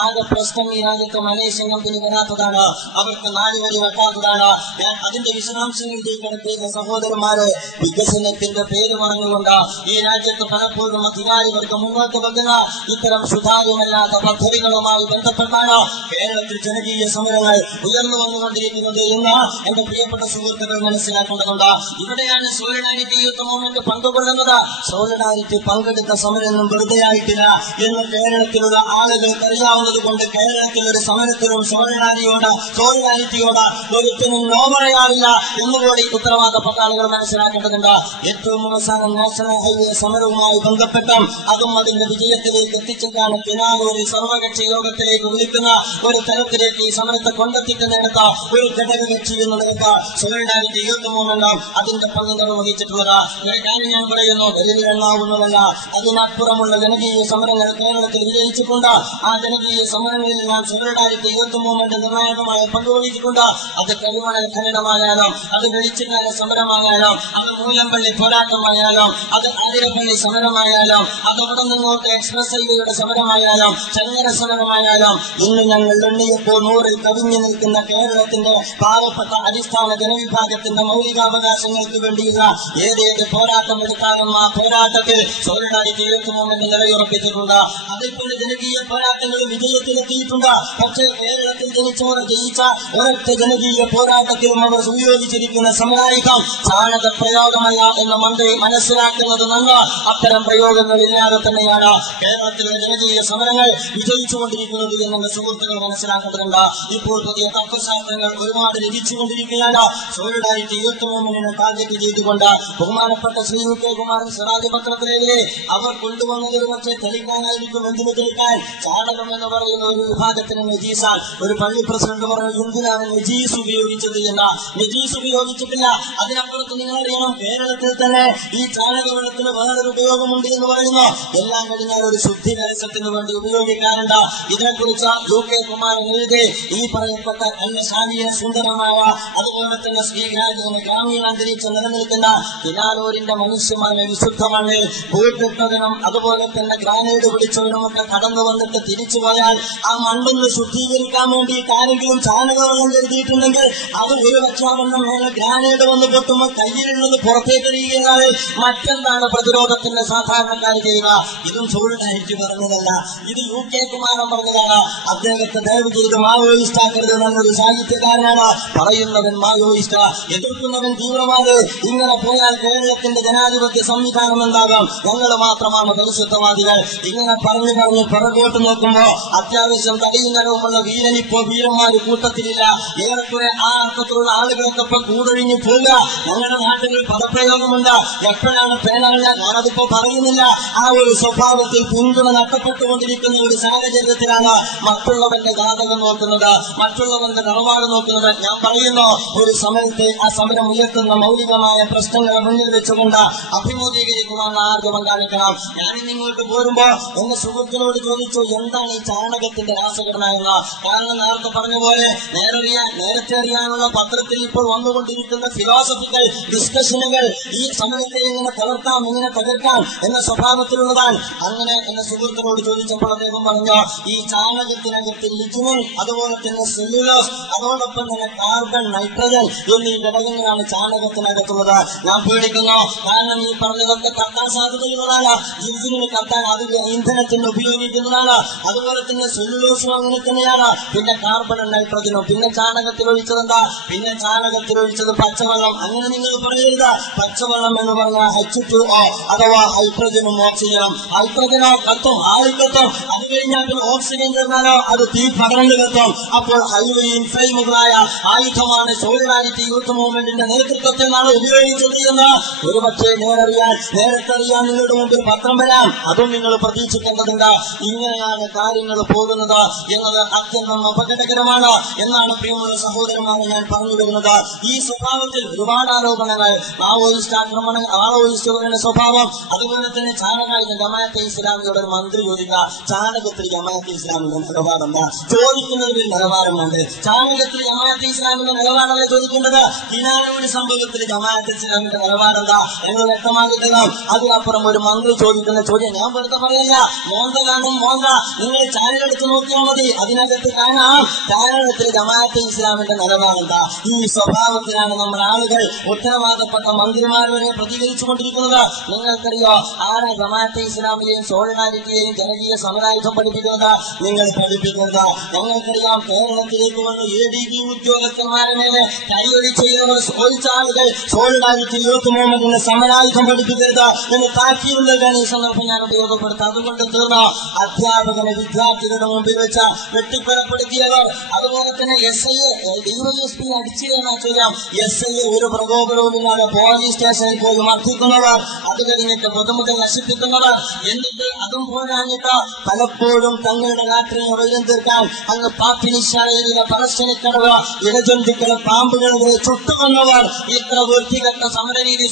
ആകെ പ്രശ്നം ഈ രാജ്യത്ത് മലേഷ്യൻ കമ്പനി വരാത്തതാണ്, അവർക്ക് 4 വരി വെക്കാത്തതാണ്. ഞാൻ അതിന്റെ വിശദാംശങ്ങളിലേക്ക് കിടക്കുന്ന സഹോദരന്മാരെ, വികസനത്തിന്റെ പേര് പറഞ്ഞുകൊണ്ട് ഈ രാജ്യത്ത് പലപ്പോഴും അധികാരികൾക്ക് മുന്നോട്ട് വെക്കുന്ന ഇത്തരം സുതാര്യമല്ലാത്ത പദ്ധതികളുമായി ബന്ധപ്പെട്ടാണ് കേരളത്തിൽ ജനകീയ സമരങ്ങൾ ഉയർന്നു വന്നുകൊണ്ടിരിക്കുന്നത് എന്ന് എന്റെ പ്രിയപ്പെട്ട സുഹൃത്തുക്കൾ മനസ്സിലാക്കേണ്ടതുണ്ട്. ഇവിടെയാണ് സോളിഡാരിറ്റി യൂത്ത് മൂവ്മെന്റ് പങ്കുകൊള്ളുന്നത്. മനസ്സിലാക്കേണ്ടത് സോളിഡാരിറ്റി പങ്കെടുത്ത സമരമൊന്നും വെറുതെ ആയിട്ടില്ല എന്ന് കേരളത്തിലുള്ള ആളുകൾക്ക് അറിയാവുന്നത് കൊണ്ട് കേരളത്തിൽ ഒരു സമരത്തിലും സോളിഡാരിറ്റിയോട് ഒരുത്തിനും നോ പറയാറില്ല എന്നുകൂടി ഉത്തരവാദപ്പെട്ട ആളുകൾ മനസ്സിലാക്കേണ്ടതുണ്ട്. ഏറ്റവും അവസാനം നാഷണൽ ഹൈവേ സമരവുമായി ബന്ധപ്പെട്ടും അതും അതിന്റെ വിജയത്തിലേക്ക് എത്തിച്ചേക്കാണ് കിനാലൂരിൽ സർവകക്ഷി യോഗത്തിലേക്ക് വിളിക്കുന്ന ഒരു തരത്തിലേക്ക് ഈ സമരത്തെ കൊണ്ടെത്തിക്കുന്നിടത്ത് ഒരു ഘടകകക്ഷി എന്നുള്ളത് സോളിഡാരിറ്റി യൂത്ത് മൂവ്മെന്റ് അതിന്റെ പങ്ക് നിർവഹിച്ചിട്ടുള്ളത്. ഞാൻ പറയുന്നു എണ്ണാവുന്നതല്ല. അതിനപ്പുറമുള്ള ജനകീയ സമരങ്ങൾ കേരളത്തിൽ വിജയിച്ചിട്ടുണ്ട്. ആ ജനകീയ സമരങ്ങളിലെല്ലാം സോളിഡാരിറ്റി യൂത്ത് മൂവ്മെന്റ് നിർണായകമായ പങ്കുവഹിച്ചിട്ടുണ്ട്. അത് കരിമണൽ ഖനനമായാലും, അത് വെളിച്ചക്കാല സമരമായാലും, അത് മൂലംപള്ളി പോരാട്ടമായാലും, അത് അതിരപ്പള്ളി സമരമായാലും, അത് അവിടെ നിങ്ങോട്ട് എക്സ്പ്രസ് ഹൈവേയുടെ സമരമായാലും, ചങ്ങര സമരമായാലും, ഇന്ന് ഞങ്ങൾ എണ്ണിയപ്പോൾ 100 കവിഞ്ഞു നിൽക്കുന്ന കേരളത്തിന്റെ പാവപ്പെട്ട അടിസ്ഥാന ജനവിഭാഗത്തിന്റെ മൗലികാവകാശങ്ങൾക്ക് വേണ്ടിയുള്ള ഏതേത് പോരാട്ടം എടുത്താലും ആ പോരാട്ടത്തിൽ സോളിഡാരിറ്റി യൂത്ത് മൂവ്മെന്റ് നിലയുറപ്പിച്ചിട്ടുണ്ട്. അതേപോലെ ജനകീയ പോരാട്ടങ്ങൾ വിജയത്തിലെത്തിയിട്ടുണ്ട്. പക്ഷേ കേരളത്തിൽ ജയിച്ച ഒരൊറ്റ ജനകീയ പോരാട്ടത്തിലും അവർ ഉപയോഗിച്ചിരിക്കുന്ന സമരായുധം ചാണക പ്രയോഗമല്ല എന്ന് മന്ത്രി മനസ്സിലാക്കുന്നത് നന്ന്. അത്തരം പ്രയോഗങ്ങളില്ലാതെ തന്നെയാണ് കേരളത്തിലെ ജനകീയ സമരങ്ങൾ വിജയിച്ചുകൊണ്ടിരിക്കുന്നത് എന്നുള്ള സുഹൃത്തുക്കൾ മനസ്സിലാക്കേണ്ടതുണ്ട്. ഇപ്പോൾ പുതിയ തത്വശാസ്ത്രങ്ങൾ ഒരുപാട് രചിച്ചുകൊണ്ടിരിക്കുകയാണ്. സോളിഡാരിറ്റി യൂത്ത് മൂവ്മെന്റിനെ ടാർഗറ്റ് ചെയ്തുകൊണ്ട് ബഹുമാനപ്പെട്ട ശ്രീ UK കുമാരൻ സ്വരാജ് പത്രത്തിലേക്ക് അവർ കൊണ്ടുവന്നത് ഒരു പക്ഷേ തെളിക്കാനായിരിക്കും. എന്തിനു തെളിക്കാൻ? ചാണകം എന്ന് പറയുന്ന ഒരു വിഭാഗത്തിന് നജീസാൻ. ഒരു പള്ളി പ്രസിഡന്റ് പറഞ്ഞു, എന്തിനാണ് നജീസ് ഉപയോഗിച്ചത് എന്ന്. നജീസ് ഉപയോഗിച്ചിട്ടില്ല. അതിനപ്പുറത്ത് നിങ്ങൾ അറിയണം, കേരളത്തിൽ തന്നെ ഈ ചാണകവെള്ളത്തിന് വേറൊരു ഉപയോഗമുണ്ട് എന്ന് പറയുന്നു. എല്ലാം കഴിഞ്ഞാൽ ഒരു ശുദ്ധി കലശത്തിന് വേണ്ടി ഉപയോഗിക്കാറുണ്ട്. ഇതിനെക്കുറിച്ച് UK കുമാരൻ എഴുതി ഈ പറയപ്പെട്ട നല്ല ശാലീയ സുന്ദരമായ അതുപോലെ തന്നെ ശ്രീരാജ്യത്തിന് ഗ്രാമീണ അന്തരീക്ഷം നിലനിൽക്കുന്ന കിനാലൂരിന്റെ മനുഷ്യമായ വിശുദ്ധമാണ് ഭൂകെട്ടവനും അതുപോലെ തന്നെ ഗ്രാനൈഡ് പിടിച്ചവനുമൊക്കെ കടന്നു വന്നിട്ട് തിരിച്ചു പോയാൽ ആ മണ്ണൊന്ന് ശുദ്ധീകരിക്കാൻ വേണ്ടിയിട്ട് ആരെങ്കിലും ചാണകവെള്ളം കരുതിയിട്ടുണ്ടെങ്കിൽ അത് ഒരു ലക്ഷാവണ്ണം മേലെ ഗ്രാനൈഡ് വന്ന് പൊട്ടുമ്പോൾ കയ്യിലുള്ളത് പുറത്തേക്കെറിയുകയാണ്. മറ്റെന്താണ് പ്രതിരോധത്തിന്റെ സാധാരണക്കാർ ചെയ്യുക? ഇതും സോളിഡാരിറ്റി പറഞ്ഞതല്ല, ഇത് UK കുമാരൻ പറഞ്ഞതാണ്. അദ്ദേഹത്തെ ദയവ് ചെയ്ത് മാവോയിസ്റ്റാക്കരുത് എന്നൊരു സാഹിത്യകാരനാണ്. പറയുന്നവൻ മാവോയിസ്റ്റ, എതിർക്കുന്നവൻ തീവ്രവാദി. ഇങ്ങനെ പോയാൽ കേരളത്തിന്റെ ജനാധിപത്യ സംവിധാനം എന്താകാം? ഞങ്ങൾ മാത്രമാണ് പരിശുദ്ധവാദികൾ. ഇങ്ങനെ പറഞ്ഞു പിറകോട്ട് നോക്കുമ്പോ അത്യാവശ്യം തടിയും കരവുമുള്ള വീരനിപ്പോ വീരന്മാര് കൂട്ടത്തിലില്ല. ഏറെക്കുറെ ആ അർത്ഥത്തിലുള്ള ആളുകളൊക്കെ ഇപ്പൊ കൂടൊഴിഞ്ഞു പോവുക. ഞങ്ങളുടെ നാട്ടിൽ പദപ്രയോഗമുണ്ട്, എപ്പോഴാണ് പേനല്ല, ഞാനതിപ്പോ പറയുന്നില്ല. ആ ഒരു സ്വഭാവത്തിൽ പിന്തുണ നഷ്ടപ്പെട്ടുകൊണ്ടിരിക്കുന്ന ഒരു സാഹചര്യത്തിലാണ് മറ്റുള്ളവന്റെ ജാതകം നോക്കുന്നത്, മറ്റുള്ളവന്റെ നിലപാട് നോക്കുന്നത്. ഞാൻ പറയുന്നു, ഒരു സമയത്ത് ആ സമരം ഉയർത്തുന്ന മൗലികമായ പ്രശ്നങ്ങളെ മുന്നിൽ വെച്ചുകൊണ്ട് അഭിമുഖീകരിക്കുവാനുള്ള ആർജവം കാണിക്കണം. ഞാൻ നിങ്ങൾക്ക് പോരുമ്പോ എന്റെ സുഹൃത്തിനോട് ചോദിച്ചു, എന്താണ് ഈ ചാണകത്തിന്റെ രാസഘടന എന്ന്. കാരണം നേരത്തെ പറഞ്ഞ പോലെ നേരത്തെ അറിയാനുള്ള പത്രത്തിൽ ഇപ്പോൾ വന്നുകൊണ്ടിരിക്കുന്ന ഫിലോസഫിക്കൽ ഡിസ്കഷനുകൾ ഈ സമയത്തെ എങ്ങനെ തകർക്കാം, എങ്ങനെ തകർക്കാം എന്ന സ്വഭാവത്തിലുള്ളതാണ്. അങ്ങനെ എന്റെ സുഹൃത്തിനോട് ചോദിച്ചപ്പോൾ അദ്ദേഹം പറഞ്ഞു, ഈ ചാണകത്തിനകത്ത് ലിഗ്നിൻ, അതുപോലെ തന്നെ സെല്ലുലോസ്, അതോടൊപ്പം തന്നെ കാർബൺ, നൈട്രജൻ എന്നീ ഘടകങ്ങളാണ് ചാണകത്തിനകത്തുള്ളത്. ഞാൻ പേടിക്കുന്നു, കാരണം ഈ പറഞ്ഞതൊക്കെ കത്താൻ സാധ്യതയുള്ളതാണ്. ജിൻസിന് കത്താൻ അത് ഇന്ധനത്തിന് ഉപയോഗിക്കുന്നതാണ്. അതുപോലെ തന്നെ സെല്ലുലോസും അങ്ങനെ തന്നെയാണ്. പിന്നെ കാർബണും നൈട്രജനും. പിന്നെ ചാണകത്തിൽ ഒഴിച്ചതെന്താ? പിന്നെ ചാണകത്തിൽ ഒഴിച്ചത് പച്ചവെള്ളം. അങ്ങനെ നിങ്ങൾ പറയരുത്. പച്ചവെള്ളം എന്ന് പറഞ്ഞാൽ H2O അഥവാ ഹൈഡ്രജനും ഓക്സിജനും. ഹൈഡ്രജനോ കത്തും, ആളിക്കത്തും. അത് കഴിഞ്ഞാൽ പിന്നെ ഓക്സിജൻ ചേർന്നാലോ അത് തീ പടർന്നു കത്തും. അപ്പോൾ ഹൈവേ ഇൻഫ്ലൈമബിളായ ആയുധമാണ് സോളിഡാരിറ്റി യൂത്ത് മൂവ്മെന്റിന്റെ നേതൃത്വത്തിൽ നാളെ ഉപയോഗിച്ചത് എന്ന് ഒരു പക്ഷേ നേരത്തെ അറിയാൻ നിങ്ങളുടെ മുമ്പിൽ പത്രം വരാം. അതും നിങ്ങൾ പ്രതീക്ഷിക്കേണ്ടതുണ്ട്. ഇങ്ങനെയാണ് കാര്യങ്ങൾ പോകുന്നത് എന്നത് അത്യന്തം അപകടകരമാണ് എന്നാണ് പ്രിയമുള്ള സഹോദരന്മാരെ ഞാൻ പറഞ്ഞു വരുന്നത്. ഈ സ്വഭാവത്തിൽ ഒരുപാട് ആരോപണങ്ങൾ, മാവോയിസ്റ്റുകളുടെ സ്വഭാവം, അതുപോലെ തന്നെ ചാണകായുധ ജമാഅത്തെ ഇസ്ലാമിയുടെ ഒരു മന്ത്രി ചോദിക്കുക, ചാണകത്തിൽ ജമാഅത്തെ ഇസ്ലാമിന്റെ നിലപാടെന്താ? ചോദിക്കുന്നതിൽ നിലവാരമുണ്ട്. ചാണകത്തിൽ ജമാഅത്തെ ഇസ്ലാമിന്റെ നിലപാടല്ല ചോദിക്കേണ്ടത്. കിനാലൂർ സംഭവത്തിൽ ജമാഅത്തെ ഇസ്ലാമിന്റെ നിലപാടെന്താ എന്ന് വ്യക്തമാക്കിയിട്ടില്ല. അതിനപ്പുറം ഒരു മന്ത്രി ചോദിക്കുന്ന ചോദ്യം ഞാൻ വെറുതെ പറയില്ല. മോന്ത കാണും മോന്ത, നിങ്ങൾ ചാനലെടുത്ത് നോക്കിയാൽ മതി, അതിനകത്ത് കാണാം ചാനലത്തിൽ ജമാഅത്തെ ഇസ്ലാമിന്റെ നിലപാടെന്താ. ഈ സ്വഭാവത്തിലാണ് നമ്മുടെ ആളുകൾ, ഉത്തരവാദപ്പെട്ട മന്ത്രിമാർ വരെ പ്രതികരിച്ചുകൊണ്ടിരിക്കുന്നത്. നിങ്ങൾക്കറിയോ ആരാ ജമാഅത്തെ ഇസ്ലാമിലെയും സോളിഡാരിറ്റിയെയും ജനകീയ സമരായുധം പഠിപ്പിക്കുന്നത്? നിങ്ങൾ പഠിപ്പിക്കുന്നത്. ഞങ്ങൾക്കറിയാം, കേരളത്തിലേക്ക് വന്ന് ADB ഉദ്യോഗസ്ഥന്മാരെ മേലെ കൈയൊഴി ചെയ്യുന്നവർ ചോദിച്ച ആളുകൾ സോളിഡാരിറ്റി യൂത്ത് മൂവ്മെന്റിന്റെ സമരായുധം പഠിപ്പിക്കരുത് എന്ന് താക്കീത് നൽകാൻ ഈ സന്ദർഭം ഞാൻ ഉപയോഗപ്പെടുത്താം. അതുകൊണ്ട് തീർന്ന അധ്യാപകനെ വിദ്യാർത്ഥികളുടെ മുമ്പിൽ വെച്ച് വെട്ടിക്കൊലപ്പെടുത്തിയവർ, അതുപോലെ തന്നെ SI DYSP അടിച്ചു എന്ന് ചെയ്യാം, SI ഒരു പ്രകോപനവുമില്ലാതെ പോലീസ് സ്റ്റേഷനിൽ പോയി മർദ്ദിക്കുന്നവർ, അത് കഴിഞ്ഞിട്ട് പൊതുമുതൽ നശിപ്പിക്കുന്നവർ, എന്നിട്ട് അതും പോരാഞ്ഞിട്ട് പലപ്പോഴും തങ്ങളുടെ രാത്രിയെ വൈദ്യം തീർക്കാൻ അങ്ങ് പാപ്പിനിശാലയിലെ പറശ്ശിനിക്കടവ് ഇടജന്തുക്കളെ പാമ്പുകളെ ചുട്ടുകൊന്നവർ, ഇത്ര വൃത്തികെട്ട സമരരീതി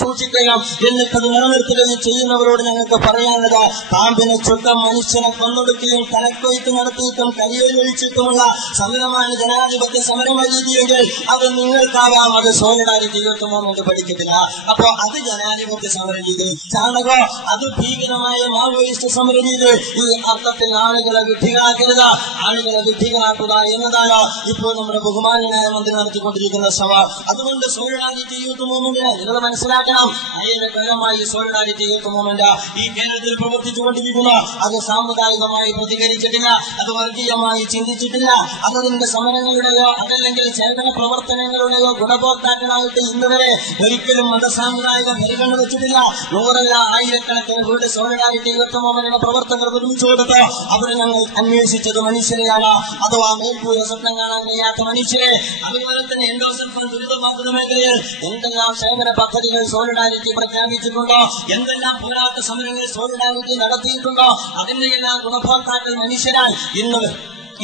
സൂക്ഷിക്കുകയും എന്നിട്ടത് നിലനിർത്തുകയും ചെയ്യുന്നവരോട് ഞങ്ങൾക്ക് പറയാനുള്ളത്, പാമ്പിനെ ചുട്ടും മനുഷ്യനെ കൊന്നൊടുക്കുകയും തലക്കൊയ്ത്ത് നടത്തിയിട്ടും കരിയൊഴിച്ചിട്ടുമുള്ള സമരമാണ് ജനാധിപത്യ സമരം രീതിയെങ്കിൽ അത് നിങ്ങൾക്കാവാം, അത് സോളിഡാരിറ്റി യൂത്ത് പഠിക്കത്തില്ല. അപ്പോ അത് ജനാധിപത്യ സമര രീതി ചാണകോ, അത് ഭീകരമായ മാവോയിസ്റ്റ് സമര രീതി. ഈ അർത്ഥത്തിൽ ആളുകളെ വിഡ്ഢികളാക്കരുത്, ആളുകളെ വിഡ്ഢികളാക്കുക എന്നതാണ് ഇപ്പോൾ നമ്മുടെ ബഹുമാനായ മന്ത്രി നടത്തിക്കൊണ്ടിരിക്കുന്ന ശ്രമം. അതുകൊണ്ട് സോളിഡാരിറ്റി യൂത്ത് മൂവ്മെന്റ് നിങ്ങൾ മനസ്സിലാക്കണം, അയലകരമായി സോളിഡാരിറ്റി യൂത്ത് മൂവ്മെന്റ് ഈ കേരളത്തിൽ പ്രവർത്തിച്ചുകൊണ്ടിരിക്കുന്നു. അത് സാമുദായികമായി പ്രതികരിച്ചിട്ടില്ല, അത് വർഗീയമായി ചിന്തിച്ചിട്ടില്ല, അതതിന്റെ സമരങ്ങളുടെയോ അതല്ലെങ്കിൽ സേവന പ്രവർത്തനങ്ങളുടെയോ ഗുണഭോക്താക്കളായിട്ട് ഇന്നുവരെ ഒരിക്കലും മതസാമുദായിക പരിഗണന വെച്ചിട്ടില്ല. നൂറല്ല ആയിരക്കണക്കിന് വീട് സോളിഡാരിറ്റി യൂത്ത് മൂവ്മെന്റിന്റെ പ്രവർത്തകർ നിർമ്മിച്ചു കൊടുത്ത് അവിടെ ഞങ്ങൾ അന്വേഷിച്ചത് മനുഷ്യരെയാണ്, അഥവാ മേൽപ്പൂര സ്വപ്നം കാണാൻ കഴിയാത്ത മനുഷ്യരെ. അതുപോലെ തന്നെ എൻഡോസൽഫാൻ ദുരിതബാധിത മേഖലയിൽ എന്തെല്ലാം സേവന പദ്ധതികൾ സോളിഡാരിറ്റി പ്രഖ്യാപിച്ചിട്ടുണ്ടോ, എന്തെല്ലാം പോരാട്ട സമരങ്ങൾ സോളിഡാരിറ്റി നടത്തിയിട്ടുണ്ടോ, അതിന്റെ എല്ലാം ഗുണഭോക്താക്കൾ മനുഷ്യരാൽ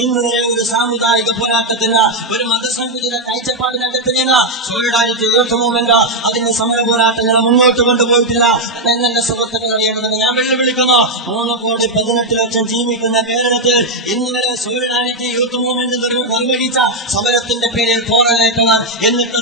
ഇന്നുവരെ ഒരു സാമുദായിക പോരാട്ടത്തിന് ഒരു മതസംഘടിത കാഴ്ചപ്പാട് കണ്ടെത്തുന്ന സോളിഡാരിറ്റി യൂത്ത് മൂവ്മെന്റ് അതിന്റെ സമര പോരാട്ടങ്ങളെ മുന്നോട്ട് കൊണ്ടുപോയിട്ടില്ല എന്നെ സുഹൃത്തുക്കൾ അറിയേണ്ടത് ഞാൻ വെല്ലുവിളിക്കുന്നു. 3,18,00,000 ജീവിക്കുന്ന കേരളത്തിൽ ഇന്നുവരെ സോളിഡാരിറ്റി യൂത്ത് മൂവ്മെന്റ് നിർവഹിച്ച സമരത്തിന്റെ പേരിൽ പോരാട്ടങ്ങൾ, എന്നിട്ട്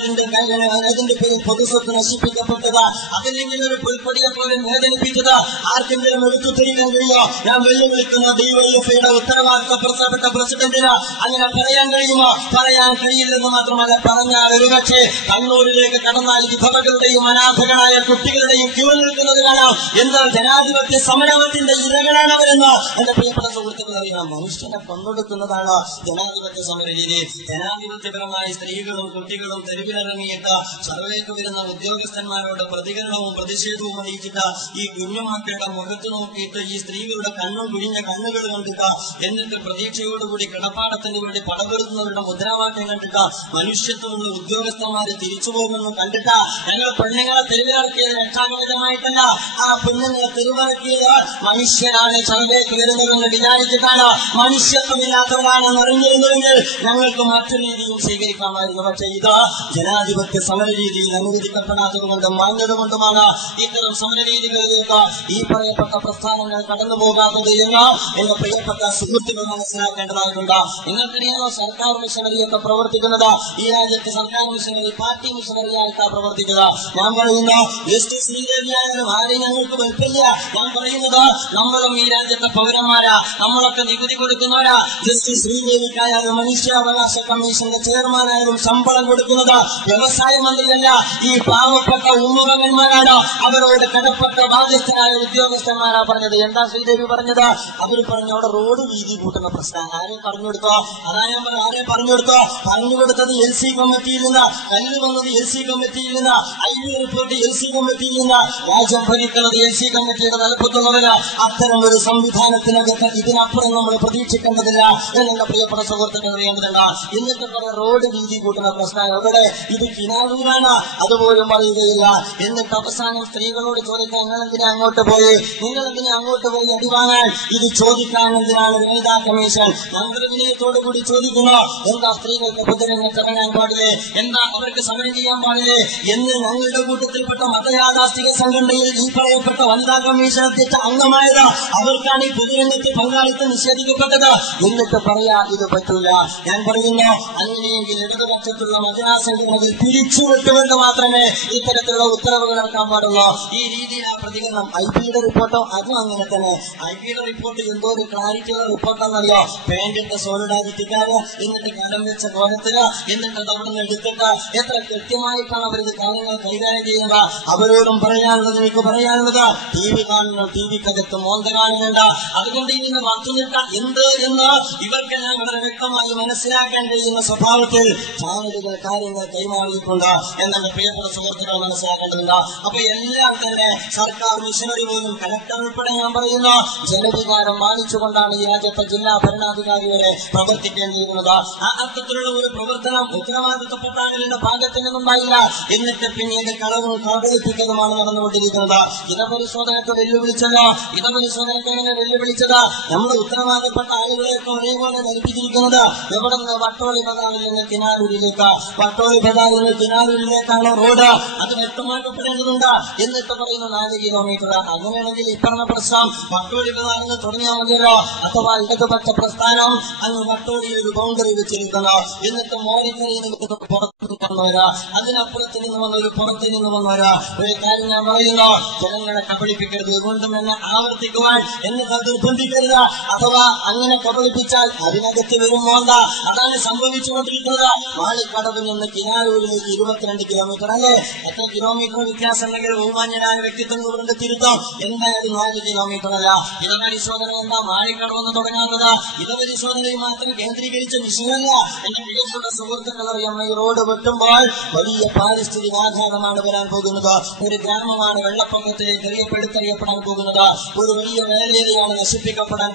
അതിന്റെ പേരിൽ പൊതുസ്വത്ത് നശിപ്പിക്കപ്പെട്ടത്, അതില്ലെങ്കിൽ ഒരു പുൽപ്പടിയെ പോലും വേദനിപ്പിച്ചത് ആർക്കെങ്കിലും എടുത്തു തരിക്കാൻ കഴിയോ? ഞാൻ വെല്ലുവിളിക്കുന്ന DYFIയുടെ ഉത്തരവാദിത്തപ്പെട്ട പ്രസിഡന്റിന് അങ്ങനെ പറയാൻ കഴിയുമോ? പറയാൻ കഴിയില്ലെന്ന് മാത്രമല്ല, പറഞ്ഞാൽ ഒരുപക്ഷെ കണ്ണൂരിലേക്ക് കടന്നാൽ വിധവകളുടെയും അനാഥകളായ കുട്ടികളുടെയും ക്യൂ നിൽക്കുന്നത് കാണാം. എന്നാൽ ജനാധിപത്യ സമരത്തിന്റെ ഇരകളാണവരെന്ന് എന്റെ പ്രിയപ്പെട്ട സുഹൃത്തുക്കൾ അറിയാം. മനുഷ്യനെ കൊന്നൊടുക്കുന്നതാണ് ജനാധിപത്യ സമര രീതി. ജനാധിപത്യപരമായി സ്ത്രീകളും കുട്ടികളും തെരുവിലിറങ്ങിയിട്ട് സർവേക്ക് വരുന്ന ഉദ്യോഗസ്ഥന്മാരോട് പ്രതികരണവും പ്രതിഷേധവും അറിയിച്ചിട്ട് ഈ കുഞ്ഞുമക്കളുടെ മുഖത്ത് നോക്കിയിട്ട് ഈ സ്ത്രീകളുടെ കണ്ണും കുഴിഞ്ഞ കണ്ണുകൾ കണ്ടിട്ട് എന്നിട്ട് പ്രതീക്ഷയോടുകൂടി കിടപ്പാടത്തിന് വേണ്ടി പടപെടുത്തുന്നവരുടെ മുദ്രാവാക്യം കണ്ടിട്ട് മനുഷ്യത്വമുള്ള ഉദ്യോഗസ്ഥന്മാര് തിരിച്ചു പോകുമെന്ന് കണ്ടിട്ട് ഞങ്ങൾ പെണ്ണുങ്ങളെ തെരുവിറക്കിയത് രക്ഷാകവചമായിട്ടല്ല, ആ പെണ്ണുങ്ങളെ തെരുവിറക്കിയത് മനുഷ്യരാണ് സർവേക്ക് വരുന്നതെന്ന് വിചാരിച്ചിട്ടാണ്, മനുഷ്യത്വമില്ലാത്തവരാണെന്ന് അറിഞ്ഞിരുന്നുവെങ്കിൽ ഞങ്ങൾക്ക് മറ്റു രീതിയും സ്വീകരിക്കാമായിരുന്നു. പക്ഷെ ഇത് ജനാധിപത്യ സമര രീതിയിൽ അനുവദിക്കപ്പെടാത്തത് കൊണ്ടും മാന്യത കൊണ്ടുമാണ് ഇത്തരം സമര രീതികളിലേക്ക് ഈ പറയപ്പെട്ട പ്രസ്ഥാനങ്ങൾ കടന്നു പോകാത്തത് എന്ന് എന്റെ പ്രിയപ്പെട്ട സുഹൃത്തുക്കൾ മനസ്സിലാക്കേണ്ടതായിട്ടുണ്ട്. നിങ്ങൾക്കറിയാമോ, സർക്കാർ മിഷനറിയൊക്കെ പ്രവർത്തിക്കുന്നത് ഈ രാജ്യത്ത് സർക്കാർ മിഷനറി പാർട്ടി മിഷനറിയായിട്ടാണ് പ്രവർത്തിക്കുക. ഞാൻ പറയുന്നു ജസ്റ്റിസ് ശ്രീദേവിയായാലും ആരെയും ഞങ്ങൾക്ക് വെൽപ്പില്ല. ഞാൻ പറയുന്നത് നമ്മളും ഈ രാജ്യത്തെ പൗരന്മാരാ, നമ്മളൊക്കെ നികുതി കൊടുക്കുന്നവരാ. ജസ്റ്റിസ് ശ്രീദേവിക്കായാലും മനുഷ്യാവകാശ കമ്മീഷന്റെ ചെയർമാനായാലും ശമ്പളം കൊടുക്കുന്നത് വ്യവസായ മന്ത്രിയല്ല, ഈ പാവപ്പെട്ട ഉമ്മകന്മാരാണ്, അവരോട് കടപ്പെട്ട ബാധ്യസ്ഥരായ ഉദ്യോഗസ്ഥന്മാരാ പറഞ്ഞത്. എന്താ ശ്രീദേവി പറഞ്ഞത്? അവർ പറഞ്ഞു അവിടെ റോഡ് വീതി കൂട്ടുന്ന പ്രശ്നം ആരെയും പറഞ്ഞു കൊടുത്തോ? അതാ ഞാൻ ആരെയും പറഞ്ഞു കൊടുത്തോ? പറഞ്ഞു കൊടുത്തത് LC കമ്മിറ്റിയിൽ നിന്ന്, കല്ല് വന്നത് LC കമ്മിറ്റിയിൽ നിന്ന്, IV റിപ്പോർട്ട് LC കമ്മിറ്റിയിൽ നിന്ന്, രാജ്യം ഭരിക്കുന്നത് LC കമ്മിറ്റിയുടെ തലപ്പത്തുള്ളവര്. അത്തരം ഒരു സംവിധാനത്തിനകത്ത് ഇതിനപ്പുറം നമ്മൾ പ്രതീക്ഷിക്കേണ്ടതില്ല എന്നെ പ്രിയപ്പെട്ട സുഹൃത്തുക്കൾ അറിയേണ്ടതുണ്ട്. എന്നിട്ട് കുറെ റോഡ് വീതി കൂട്ടുന്ന പ്രശ്നം എവിടെ? ഇത് കിനാവൂരാണ്, അതുപോലും പറയുകയില്ല. എന്നിട്ട് അവസാനം സ്ത്രീകളോട് ചോദിക്കാൻ നിങ്ങളെന്തിനാ അങ്ങോട്ട് പോയി, നിങ്ങളെന്തിനാ അങ്ങോട്ട് പോയി അടിവാങ്ങാൻ? ഇത് ചോദിക്കാൻ എന്തിനാണ് വനിതാ കമ്മീഷൻ? ഞങ്ങൾ വിനയത്തോടു കൂടി ചോദിക്കുന്നു, എന്താ സ്ത്രീകൾക്ക് പൊതുരംഗത്ത് ഇറങ്ങാൻ പാടില്ലേ, എന്താ അവർക്ക് സമരം ചെയ്യാൻ പാടില്ലേ എന്ന് ഞങ്ങളുടെ കൂട്ടത്തിൽപ്പെട്ട മതയാഥാസ്ഥിക സംഘടനയിൽ ഈ പറയപ്പെട്ട വനിതാ കമ്മീഷൻ അധ്യക്ഷ അംഗമായത് അവർക്കാണ് ഈ പൊതുരംഗത്ത് പങ്കാളിത്തം നിഷേധിക്കപ്പെട്ടത്. എന്നിട്ട് പറയാ ഇത് പറ്റൂല. ഞാൻ പറയുന്നു, അങ്ങനെയെങ്കിൽ ഇടതുപക്ഷത്തുള്ള മഹിളാ സംഘടനകൾ പിരിച്ചുവിട്ടുകൊണ്ട് മാത്രമേ ഇത്തരത്തിലുള്ള ഉത്തരവുകൾ ഇറക്കാൻ പാടുള്ളൂ. ഈ രീതിയിലാ പ്രതികരണം. IBയുടെ റിപ്പോർട്ടോ അതും അങ്ങനെ തന്നെ. IBയുടെ റിപ്പോർട്ട് എന്തോ ഒരു ക്ലാരിറ്റിയുള്ള റിപ്പോർട്ടാണെന്നറിയോ? പാൻറിന്റെ സോളിഡാരിറ്റിക്കാര്, എന്നിട്ട് കലം വെച്ച കോലത്തില്, എന്നിട്ട് അത് അവിടെ നിന്ന് എടുത്തിട്ട് എത്ര കൃത്യമായിട്ടാണ് അവരിത് കാര്യങ്ങൾ കൈകാര്യം ചെയ്യുന്നത്. അവരോടും പറയാനുള്ളത്, എനിക്ക് പറയാനുള്ളത്, ടി വി കാണണം, ടി വിക്കകത്ത് മോന്ത കാണുന്നുണ്ട്. അതുകൊണ്ട് ഇങ്ങനെ വന്നു നിൽക്കാൻ എന്ത് എന്ന് ഇവർക്കെല്ലാം വളരെ വ്യക്തമായി മനസ്സിലാക്കാൻ കഴിയുന്ന സ്വഭാവത്തിൽ ചാനലുകൾ കാര്യങ്ങൾ കൈമാറിയിട്ടുണ്ട് എന്നെ പ്രിയപ്പെട്ട സുഹൃത്തുക്കൾ മനസ്സിലാക്കേണ്ടതുണ്ട്. അപ്പൊ എല്ലാം തന്നെ സർക്കാർ മിഷനറി പോലും കലക്ടർ ഉൾപ്പെടെ ഞാൻ പറയുന്നു ജനവികാരം മാനിച്ചുകൊണ്ടാണ് ഈ രാജ്യത്തെ ജില്ലാ ഭരണാധികാരി വരെ പ്രവർത്തിക്കേണ്ടിയിരുന്നത്. ആ അർത്ഥത്തിലുള്ള ഒരു പ്രവർത്തനം ഉത്തരവാദിത്തപ്പെട്ട ആളുകളുടെ ഭാഗത്തു നിന്നുണ്ടായില്ല. എന്നിട്ട് പിന്നീട് കളവും കബളിപ്പിക്കലുമാണ് നടന്നുകൊണ്ടിരിക്കുന്നത്. ഇതപരിശോധനക്ക് വെല്ലുവിളിച്ചത്, ഇതപരിശോധനക്ക് എങ്ങനെ വെല്ലുവിളിച്ചത്? നമ്മുടെ ഉത്തരവാദപ്പെട്ട ആളുകളെയൊക്കെ ഒരേപോലെ ധരിപ്പിച്ചിരിക്കുന്നത് എവിടെ നിന്ന്? വട്ടോളി ബദാറിൽ നിന്ന് കിനാലൂരിലേക്ക്, വട്ടോളി ബദാറിൽ നിന്ന് കിനാലൂരിലേക്കാണ് റോഡ്, അത് വ്യക്തമാക്കപ്പെടേണ്ടതുണ്ട്. എന്നിട്ട് പറയുന്ന 4 കിലോമീറ്റർ. അങ്ങനെയാണെങ്കിൽ ഈ പറഞ്ഞ പ്രശ്നം വട്ടോളി ബദാറിൽ നിന്ന് തുടങ്ങിയാൽ മതിയല്ലോ. അഥവാ ഇടതുപക്ഷ പ്രസ്ഥാനം അങ്ങ് വട്ടോളിയിൽ ഒരു ബൗണ്ടറി വെച്ചിരിക്കുന്നു. എന്നിട്ട് മോരിക്കയിൽ നിന്ന് പുറത്തു വന്നവരാ, അതിനപ്പുറത്ത് നിന്ന് വന്നവര്, പുറത്തു നിന്ന് വന്നവരാ. ഒരു കാര്യം ഞാൻ പറയുന്നു, ജനങ്ങളെ കബളിപ്പിക്കരുത്, വീണ്ടും എന്നെ ആവർത്തിക്കുവാൻ എന്നെ നിർബന്ധിക്കരുത്. അഥവാ അങ്ങനെ കബളിപ്പിച്ചാൽ അതിനകത്ത് വരും മോന്ത. അതാണ് സംഭവിച്ചുകൊണ്ടിരിക്കുന്നത്. മാളിക്കടവിൽ നിന്ന് കിനാലൂരിലേക്ക് 22 കിലോമീറ്റർ അല്ലേ? എത്ര കിലോമീറ്റർ വ്യത്യാസം ഉണ്ടെങ്കിൽ ബഹുമാന്യനായ വ്യക്തിത്വം കൊണ്ട് തിരുത്താം. എന്തായാലും 4 കിലോമീറ്റർ അല്ല. ഇതപരിശോധന എന്താ മാളിക്കടവെന്ന് തുടങ്ങാത്തത്? ഇതപരിശോധനയിൽ മാത്രം കേന്ദ്രീകരിച്ച വിഷയമല്ല. എന്റെ പ്രിയപ്പെട്ട സുഹൃത്തുക്കൾ അറിയാം, ഈ റോഡ് വെട്ടുമ്പോൾ വലിയ പാരിസ്ഥിതിക ആഘാതമാണ് വരാൻ പോകുന്നത്. ഒരു ഗ്രാമമാണ് വെള്ളപ്പൊക്കത്തിലേക്ക് എറിയപ്പെടാൻ പോകുന്നത്. ഒരു വലിയ മേഖലയാണ് നശിപ്പിക്കപ്പെടാൻ.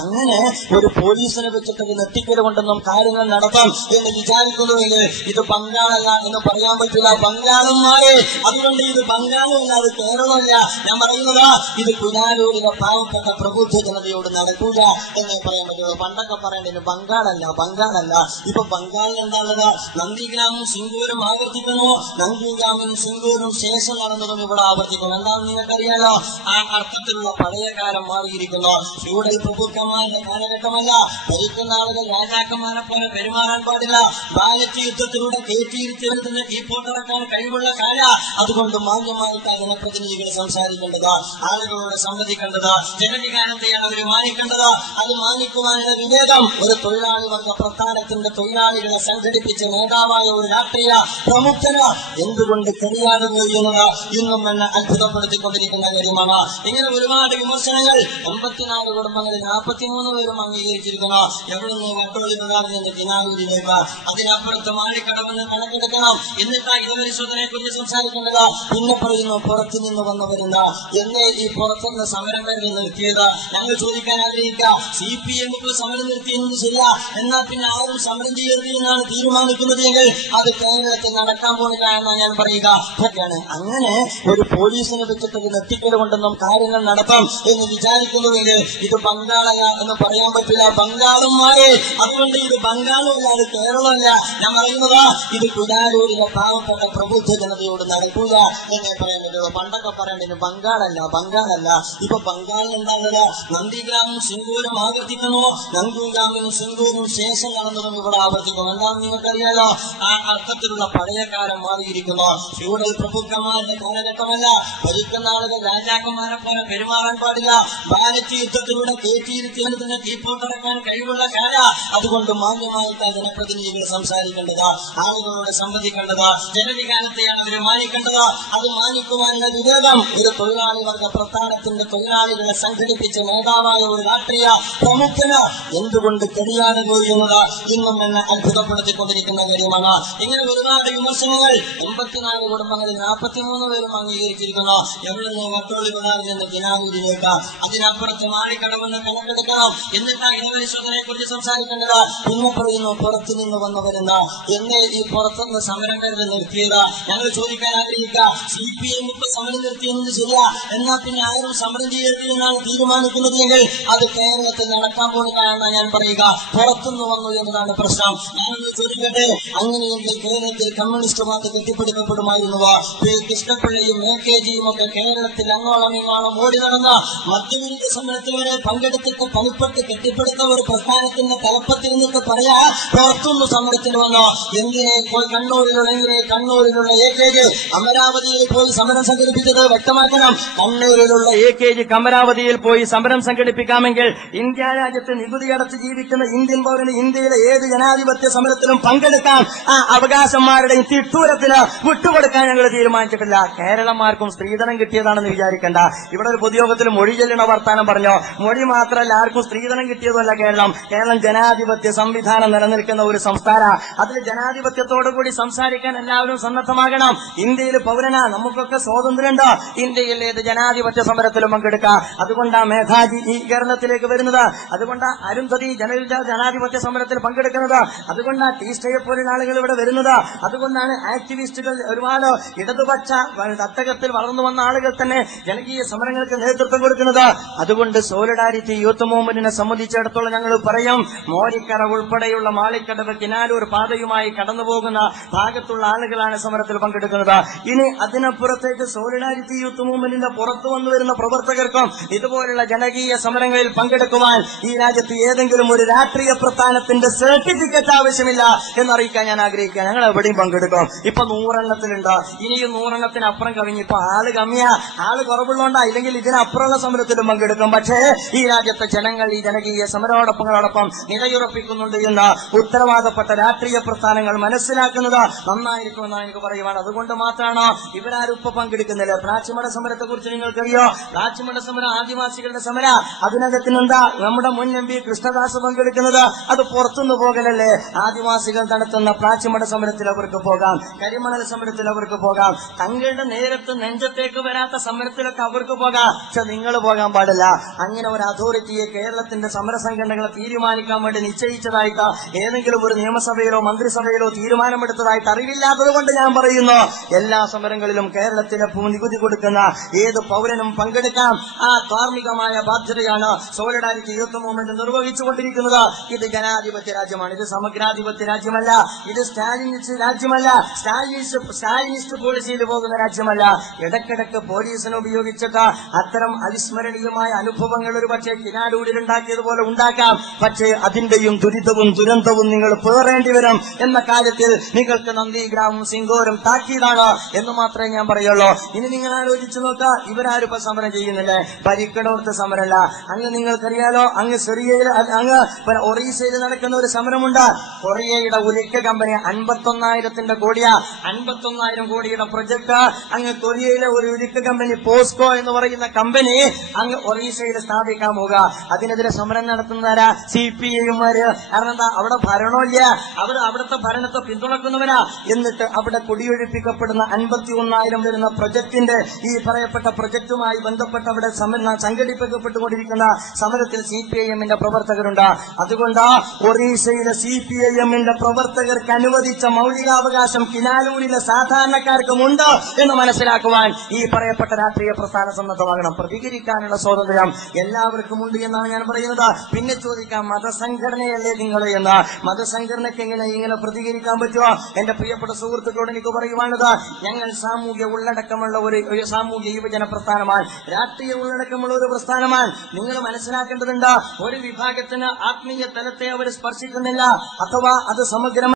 അങ്ങനെ ഒരു പോലീസിനെ വെച്ചിട്ട് നെറ്റിക്കൽ കൊണ്ടൊന്നും കാര്യങ്ങൾ നടത്താം എന്ന് വിചാരിക്കുന്നുവെങ്കിൽ ഇത് ബംഗാളല്ല എന്ന് പറയാൻ പറ്റില്ല. ബംഗാളും മാറി. അതുകൊണ്ട് ഇത് ബംഗാളും അല്ല, അത് കേരളമല്ല. ഞാൻ പറയുന്നത് ഇത് കുനാലൂരിലെ പാവപ്പെട്ട പ്രബുദ്ധ ജനതയോട് നടക്കൂല എന്നേ പറയാൻ പറ്റുള്ളൂ. പണ്ടൊക്കെ പറയേണ്ടത് ബംഗാളല്ല. ഇപ്പൊ ബംഗാളിൽ എന്താണുള്ളത്? നന്ദിഗ്രാമും സിംഗൂരും ആവർത്തിക്കുന്നു, നന്ദിഗ്രാമും സിംഗൂരും ശേഷം നടന്നതും ഇവിടെ ആവർത്തിക്കുന്നു. എന്താണെന്ന് നിങ്ങൾക്കറിയാലോ? ആ അർത്ഥത്തിലുള്ള പഴയ കാലം മാറിയിരിക്കുന്നു. ഫ്യൂഡൽ പ്രഭുക്കന്മാരുടെ കാലഘട്ടമല്ല. ഭരിക്കുന്ന ആളുകൾ രാജാക്കന്മാരെ പോലെ പെരുമാറാൻ പാടില്ല. ബാലറ്റ് യുദ്ധത്തിലൂടെ കയറ്റിയിരുത്തിയതിന് കീപ്പോട്ടിറക്കാൻ കഴിവുള്ള കാല. അതുകൊണ്ട് മാന്യമായിട്ട് അതിനെ പ്രതിനിധികൾ സംസാരിക്കേണ്ടത്, ആളുകളോട് സംവദിക്കേണ്ടത്, ജനവികാരത്തെയാണ് അവർ മാനിക്കേണ്ടത്. അത് മാനിക്കുവാനുള്ള വിവേകം ഒരു തൊഴിലാളി വർഗ പ്രസ്ഥാനത്തിന്റെ തൊഴിലാളികളെ സംഘടിപ്പിച്ച നേതാവായ ഒരു രാഷ്ട്രീയ പ്രമുഖന് എന്തുകൊണ്ട് കഴിയാതെ കഴിയുന്നത് ഇന്നും എന്നെ അത്ഭുതപ്പെടുത്തിക്കൊണ്ടിരിക്കുന്ന കാര്യമാണ്. ഇങ്ങനെ ഒരുപാട് വിമർശനങ്ങൾ 84 കുടുംബങ്ങളിൽ 43 പേരും അംഗീകരിച്ചിരിക്കുന്നു. എവിടുന്ന്? വട്ടോളി ബദാറിൽ നിന്ന് കിനാലൂരിലേക്ക്. അതിനപ്പുറത്ത് മാളിക്കടവെന്ന് കണക്കെടുക്കണം. എന്നിട്ട് ഇതപരിശോധനയെ കുറിച്ച് സംസാരിക്കേണ്ടത്. പിന്നെ പറയുന്നു പുറത്തു നിന്ന് വന്നവരുന്ന. എന്നേ ഈ പുറത്തുനിന്ന് സമരം വരെ നിർത്തിയത്? ഞങ്ങൾ ചോദിക്കാൻ ആഗ്രഹിക്കുക, CPM സമരം നിർത്തിയെന്ന് ശരിയാ, എന്നാൽ പിന്നെ ആരും സമരം ചെയ്യരുത് എന്നാണ് തീരുമാനിക്കുന്നത് എങ്കിൽ അത് കേരളത്തിൽ നടക്കാൻ പോണില്ല എന്നാണ് ഞാൻ പറയുക. അങ്ങനെ ഒരു പോലീസിനെ വെച്ചിട്ട് നെറ്റിക്കൽ കൊണ്ടൊന്നും കാര്യങ്ങൾ നടത്താം എന്ന് വിചാരിക്കുന്നുവെങ്കിൽ ഇത് ബംഗാളല്ല എന്ന് പറയാൻ പറ്റില്ല. ബംഗാളും മാറി. അതുകൊണ്ട് ഇത് ബംഗാളും അല്ല, അത് കേരളമല്ല. ഞാൻ പറയുന്നത് ഇത് കുനാലൂരിലെ പാവപ്പെട്ട പ്രബുദ്ധ ജനതയോട് നടക്കൂല എന്നേ പറയാൻ പറ്റുള്ളൂ. പണ്ടൊക്കെ പറയേണ്ടത് ബംഗാളല്ല. ഇപ്പൊ ബംഗാളിൽ എന്താണത്? നന്ദിഗ്രാമും സിംഗൂരും ആവർത്തിക്കുന്നു, നന്ദിഗ്രാമും സിംഗൂരും ശേഷം നടന്നതും ഇവിടെ ആവർത്തിക്കുന്നു. എന്താണെന്ന് നിങ്ങൾക്കറിയാലോ? ആ അർത്ഥത്തിലുള്ള പഴയ കാലം മാറിയിരിക്കുന്നു. ഫ്യൂഡൽ പ്രഭുക്കന്മാരുടെ കാലഘട്ടമല്ല. ഭരിക്കുന്ന ആളുകൾ രാജാക്കന്മാരെ പോലെ പെരുമാറാൻ പാടില്ല. ബാലറ്റ് യുദ്ധത്തിലൂടെ കയറ്റിയിരുത്തിയതിന് കീപ്പോട്ടിറക്കാൻ കഴിവുള്ള കാല. അതുകൊണ്ട് മാന്യമായിട്ട് ജനപ്രതിനിധികൾ സംസാരിക്കേണ്ടത്, ആളുകളോട് സംവദിക്കേണ്ടത്, ജനവികാരത്തെയാണ് അവർ മാനിക്കേണ്ടത്. അത് മാനിക്കുവാനുള്ള വിവേകം ഒരു തൊഴിലാളി വർഗ പ്രസ്ഥാനത്തിന്റെ തൊഴിലാളികളെ സംഘടിപ്പിച്ച നേതാവായ ഒരു രാഷ്ട്രീയ പ്രമുഖന് എന്തുകൊണ്ട് കഴിയാതെ പോയിരുന്നത് ഇന്നും എന്നെ അത്ഭുതപ്പെടുത്തിക്കൊണ്ടിരിക്കുന്ന കാര്യമാണ്. ഇങ്ങനെ ഒരുപാട് വിമർശനങ്ങൾ 84 കുടുംബങ്ങളിൽ 43 പേരും അംഗീകരിച്ചിരിക്കുന്നു. എവിടുന്ന്? വട്ടോളി ബദാറിൽ നിന്ന് കിനാലൂരിലേക്ക്. അതിനപ്പുറത്ത് മാളിക്കടവെന്ന് കണക്കെടുക്കണം. എന്നിട്ട് ഇതപരിശോധനയെ കുറിച്ച് സംസാരിക്കേണ്ടത്. പിന്നെ പറയുന്നു പുറത്തു നിന്ന് വന്നവരുന്ന. എന്നേ ഈ പുറത്തുനിന്ന് സമരം വരെ നിർത്തിയത്? ഞങ്ങൾ ചോദിക്കാൻ ആഗ്രഹിക്കുക, CPM സമരം നിർത്തിയെന്ന് ശരിയാ, എന്നാൽ പിന്നെ ആരും സമരം ചെയ്യരുത് എന്നാണ് തീരുമാനിക്കുന്നത് എങ്കിൽ അത് കേരളത്തിൽ നടക്കാൻ പോണില്ല എന്നാണ് ഞാൻ പറയുക. പുറത്തുനിന്ന് വന്നു എന്നതാണ് പ്രശ്നം. ഞാനൊന്ന് ചോദിക്കട്ടെ, അങ്ങനെയെങ്കിൽ കേരളത്തിൽ കമ്മ്യൂണിസ്റ്റ് പാർട്ടി കെട്ടിപ്പിടിക്കപ്പെടുമായിരുന്നുവോ? കൃഷ്ണപ്പള്ളിയും AKGയും ഒക്കെ കേരളത്തിൽ അങ്ങോളം ഇങ്ങോളം ഓടി നടന്ന മദ്യവിരുദ്ധ സമരത്തിൽ വരെ പങ്കെടുത്തു പങ്കെടുത്തിട്ട് പണിപ്പെട്ട് കെട്ടിപ്പടുത്ത ഒരു പ്രസ്ഥാനത്തിന്റെ തലപ്പത്തിൽ നിന്നിട്ട് പറയാ പുറത്തുനിന്ന് സമരത്തിന് വന്നോ. എന്തിനെ പോയി കണ്ണൂരിലുള്ള AKG അമരാവതിയിൽ പോയി സമരം സംഘടിപ്പിച്ചത് വ്യക്തമാക്കണം. കണ്ണൂരിലുള്ള AKG അമരാവതിയിൽ പോയി സമരം സംഘടിപ്പിക്കാമെങ്കിൽ ഇന്ത്യ രാജ്യത്ത് നികുതി അടച്ച് ജീവിക്കുന്ന ഇന്ത്യൻ പൗരന് ഇന്ത്യയിലെ ഏത് ജനാധിപത്യ സമരത്തിലും പങ്കെടുക്കാൻ ആ അവകാശന്മാരുടെയും തിട്ടൂരത്തിന് വിട്ടുകൊടുക്കാൻ ഞങ്ങൾ തീരുമാനിച്ചിട്ടില്ല. കേരളന്മാർക്കും സ്ത്രീധനം കിട്ടിയതാണെന്ന് വിചാരിക്കണ്ട. ഇവിടെ ഒരു പൊതുയോഗത്തിൽ മൊഴി ചെല്ലണ വർത്താനം പറഞ്ഞോ. മൊഴി മാത്രമല്ല, ആർക്കും സ്ത്രീധനം കിട്ടിയതല്ല കേരളം ജനാധിപത്യ സംവിധാനം നിലനിൽക്കുന്ന ഒരു സംസ്ഥാന. അതിൽ ജനാധിപത്യത്തോടുകൂടി സംസാരിക്കാൻ എല്ലാവരും സന്നദ്ധമാകണം. ഇന്ത്യയിൽ പൗരനാ, നമുക്കൊക്കെ സ്വാതന്ത്ര്യമുണ്ടോ. ഇന്ത്യയിൽ ഏത് ജനാധിപത്യ സമരത്തിലും പങ്കെടുക്കാം. അതുകൊണ്ടാണ് മേധാജി ഈ കേരളത്തിലേക്ക് വരുന്നത്. അതുകൊണ്ടാണ് അരുന്ധതി ജനാധിപത്യ സമരത്തിൽ പങ്കെടുക്കുന്നത്. അതുകൊണ്ടാണ് ടി സ്റ്റേയെ പോലുള്ള ആളുകൾ ഇവിടെ വരുന്നത്. അതുകൊണ്ടാണ് ആക്ടിവിസ്റ്റുകൾ, ഒരുപാട് ഇടതുപക്ഷ തട്ടകത്തിൽ വളർന്നു വന്ന ആളുകൾ തന്നെ ജനകീയ സമരങ്ങൾക്ക് നേതൃത്വം കൊടുക്കുന്നത്. അതുകൊണ്ട് സോളിഡാരിറ്റി യൂത്ത് മൂവ്മെന്റിനെ സംബന്ധിച്ചിടത്തോളം ഞങ്ങൾ പറയും, മോരിക്കര ഉൾപ്പെടെയുള്ള മാളിക്കടവ് കിനാലൂർ പാതയുമായി കടന്നുപോകുന്ന ഭാഗത്തുള്ള ആളുകളാണ് സമരത്തിൽ പങ്കെടുക്കുന്നത്. ഇനി അതിനപ്പുറത്തേക്ക് സോളിഡാരിറ്റി യൂത്ത് മൂവ്മെന്റിന്റെ പുറത്തു വന്നു വരുന്ന പ്രവർത്തകർക്കും ഇതുപോലുള്ള ജനകീയ സമരങ്ങളിൽ പങ്കെടുക്കുവാൻ ഈ രാജ്യത്ത് ഏതെങ്കിലും ഒരു രാഷ്ട്രീയ പ്രസ്ഥാനത്തിന്റെ സർട്ടിഫിക്കറ്റ് ആവശ്യമില്ല എന്നറിയിക്കാൻ ഞാൻ ആഗ്രഹിക്കുക. ഞങ്ങൾ എവിടെയും പങ്കെടുക്കും. ഇപ്പൊ 100 എണ്ണത്തിലുണ്ടോ, ഇനിയും 100 എണ്ണത്തിനപ്പുറം കവിഞ്ഞ് ഇപ്പൊ ആള് കമ്മിയാ, ആള് കുറവുള്ളതുകൊണ്ടാ. ഇല്ലെങ്കിൽ ഇതിനപ്പുറമുള്ള സമരത്തിലും പങ്കെടുക്കും. പക്ഷേ ഈ രാജ്യത്തെ ജനങ്ങൾ ഈ ജനകീയ സമരോടൊപ്പം നിലയുറപ്പിക്കുന്നുണ്ട് എന്ന് ഉത്തരവാദപ്പെട്ട രാഷ്ട്രീയ പ്രസ്ഥാനങ്ങൾ മനസ്സിലാക്കുന്നത് നന്നായിരിക്കുമെന്നാണ് എനിക്ക് പറയുവാണ്. അതുകൊണ്ട് മാത്രമാണ് ഇവരാരും ഇപ്പൊ പങ്കെടുക്കുന്നില്ല. പ്ലാച്ചിമട സമരത്തെ കുറിച്ച് നിങ്ങൾക്കറിയോ? പ്ലാച്ചിമട സമരം ആദിവാസികളുടെ സമര. അതിനകത്തിനെന്താ നമ്മുടെ മുൻ MP കൃഷ്ണദാസ് പങ്കെടുക്കുന്നത്? അത് പുറത്തുനിന്ന് പോകലല്ലേ. ആദിവാസികൾ നടത്തുന്ന പ്ലാച്ചിമട സമരത്തിൽ അവർക്ക് പോകാം, കരിമണൽ സമരത്തിൽ അവർക്ക് പോകാം, തങ്ങളുടെ നേരത്ത് നെഞ്ചത്തേക്ക് വരാത്ത സമരത്തിലൊക്കെ അവർക്ക് പോകാം. പക്ഷെ നിങ്ങൾ പോകാൻ പാടില്ല. അങ്ങനെ ഒരു അതോറിറ്റിയെ കേരളത്തിന്റെ സമര സംഘടനകളെ തീരുമാനിക്കാൻ വേണ്ടി നിശ്ചയിച്ചതായിട്ട് ഏതെങ്കിലും ഒരു നിയമസഭയിലോ മന്ത്രിസഭയിലോ തീരുമാനമെടുത്തതായിട്ട് അറിവില്ലാത്തത് കൊണ്ട് ഞാൻ പറയുന്നു, എല്ലാ സമരങ്ങളിലും കേരളത്തിലെ നികുതി കൊടുക്കുന്ന ഏത് പൗരനും പങ്കെടുക്കാം. ആ ധാർമ്മികമായ ബാധ്യതയാണ് സോളിഡാരിറ്റി യൂത്ത് മൂവ്മെന്റ് നിർവഹിച്ചുകൊണ്ടിരിക്കുന്നത്. ഇത് ജനാധിപത്യ രാജ്യമാണ്. ഇത് സമഗ്രാധിപത്യ രാജ്യമല്ല. ഇത് സ്റ്റാലിനിസ്റ്റ് രാജ്യമല്ല. സ്റ്റാലിനിസ്റ്റ് പോളിസിയിൽ പോകുന്ന രാജ്യമല്ല. ഇടയ്ക്കിടയ്ക്ക് പോലീസിനെ ഉപയോഗിച്ചിട്ട് അത്തരം അവിസ്മരണീയമായ അനുഭവങ്ങൾ ഒരു പക്ഷേ കിനാലൂരിൽ ഉണ്ടാക്കിയതുപോലെ ഉണ്ടാക്കാം. പക്ഷേ അതിന്റെയും ദുരന്തവും നിങ്ങൾ പേറേണ്ടി വരും എന്ന കാര്യത്തിൽ നിങ്ങൾക്ക് നന്ദിഗ്രാമം സിംഗോരം താക്കീതാണ് എന്ന് മാത്രമേ ഞാൻ പറയുള്ളൂ. ഇനി നിങ്ങൾ ആലോചിച്ചു നോക്കുക, ഇവരാരും ഇപ്പൊ സമരം ചെയ്യുന്നില്ലേ? ഭരിക്കണോർത്ത് സമരമല്ല. അങ്ങ് നിങ്ങൾക്കറിയാലോ, അങ്ങ് സിറിയയിൽ, അങ്ങ് ഒറീസയിൽ നടക്കുന്ന ഒരു സമരമുണ്ട്. കൊറിയയുടെ ഉരുക്ക് കമ്പനി 51,000 കോടിയാ, 51,000 കോടിയുടെ പ്രൊജക്ട് അങ്ങ് കൊറിയയിലെ ഒരു ഉരുക്ക് കമ്പനി പോസ്കോ എന്ന് പറയുന്ന കമ്പനി അങ്ങ് ഒറീസയിൽ സ്ഥാപിക്കാൻ പോകുക. അതിനെതിരെ സമരം നടത്തുന്നവരാ CPIമാര്. കാരണം എന്താ? അവിടെ ഭരണമില്ല. അവർ അവിടുത്തെ ഭരണത്തെ പിന്തുണക്കുന്നവരാ. എന്നിട്ട് അവിടെ കുടിയൊഴിപ്പിക്കപ്പെടുന്ന 51,000 വരുന്ന പ്രൊജക്ടിന്റെ ഈ പറയപ്പെട്ട പ്രൊജക്ടുമായി ബന്ധപ്പെട്ട് അവിടെ സംഘടിപ്പിക്കപ്പെട്ടുകൊണ്ടിരിക്കുന്ന സമരത്തിൽ CPIMന്റെ പ്രവർത്തകരുണ്ട്. അതുകൊണ്ട് ഒറീസയിലെ CPIMന്റെ പ്രവർത്തകർക്ക് അനുവദിച്ച മൗലികാവകാശം കിനാലൂരിലെ സാധാരണക്കാർക്കുമുണ്ട് എന്ന് മനസ്സിലാക്കുവാൻ ഈ പറയപ്പെട്ട രാഷ്ട്രീയ പ്രസ്ഥാന സന്നദ്ധമാകണം. പ്രതികരിക്കാനുള്ള സ്വാതന്ത്ര്യം എല്ലാവർക്കും ഉണ്ട് എന്നാണ് ഞാൻ പറയുന്നത്. പിന്നെ ചോദിക്കാം, മതസംഘടനയല്ലേ നിങ്ങൾ എന്ന്. മതസംഘടനയ്ക്ക് ഇങ്ങനെ പ്രതികരിക്കാൻ പറ്റുമോ? എന്റെ പ്രിയപ്പെട്ട സുഹൃത്തുക്കളോട് എനിക്ക് പറയുവാനുള്ളത്, ഞങ്ങൾ സാമൂഹ്യ ഉള്ളടക്കമുള്ള ഒരു സാമൂഹ്യ യുവജന പ്രസ്ഥാനമാണ്, രാഷ്ട്രീയ ഉള്ളടക്കമുള്ള ഒരു പ്രസ്ഥാനമാണ്. നിങ്ങൾ മനസ്സിലാക്കേണ്ടതുണ്ട്, ഒരു വിഭാഗത്തിന് ആത്മീയ തലത്തെ അവർ സ്പർശിക്കുന്നില്ല, അഥവാ അത് സമഗ്ര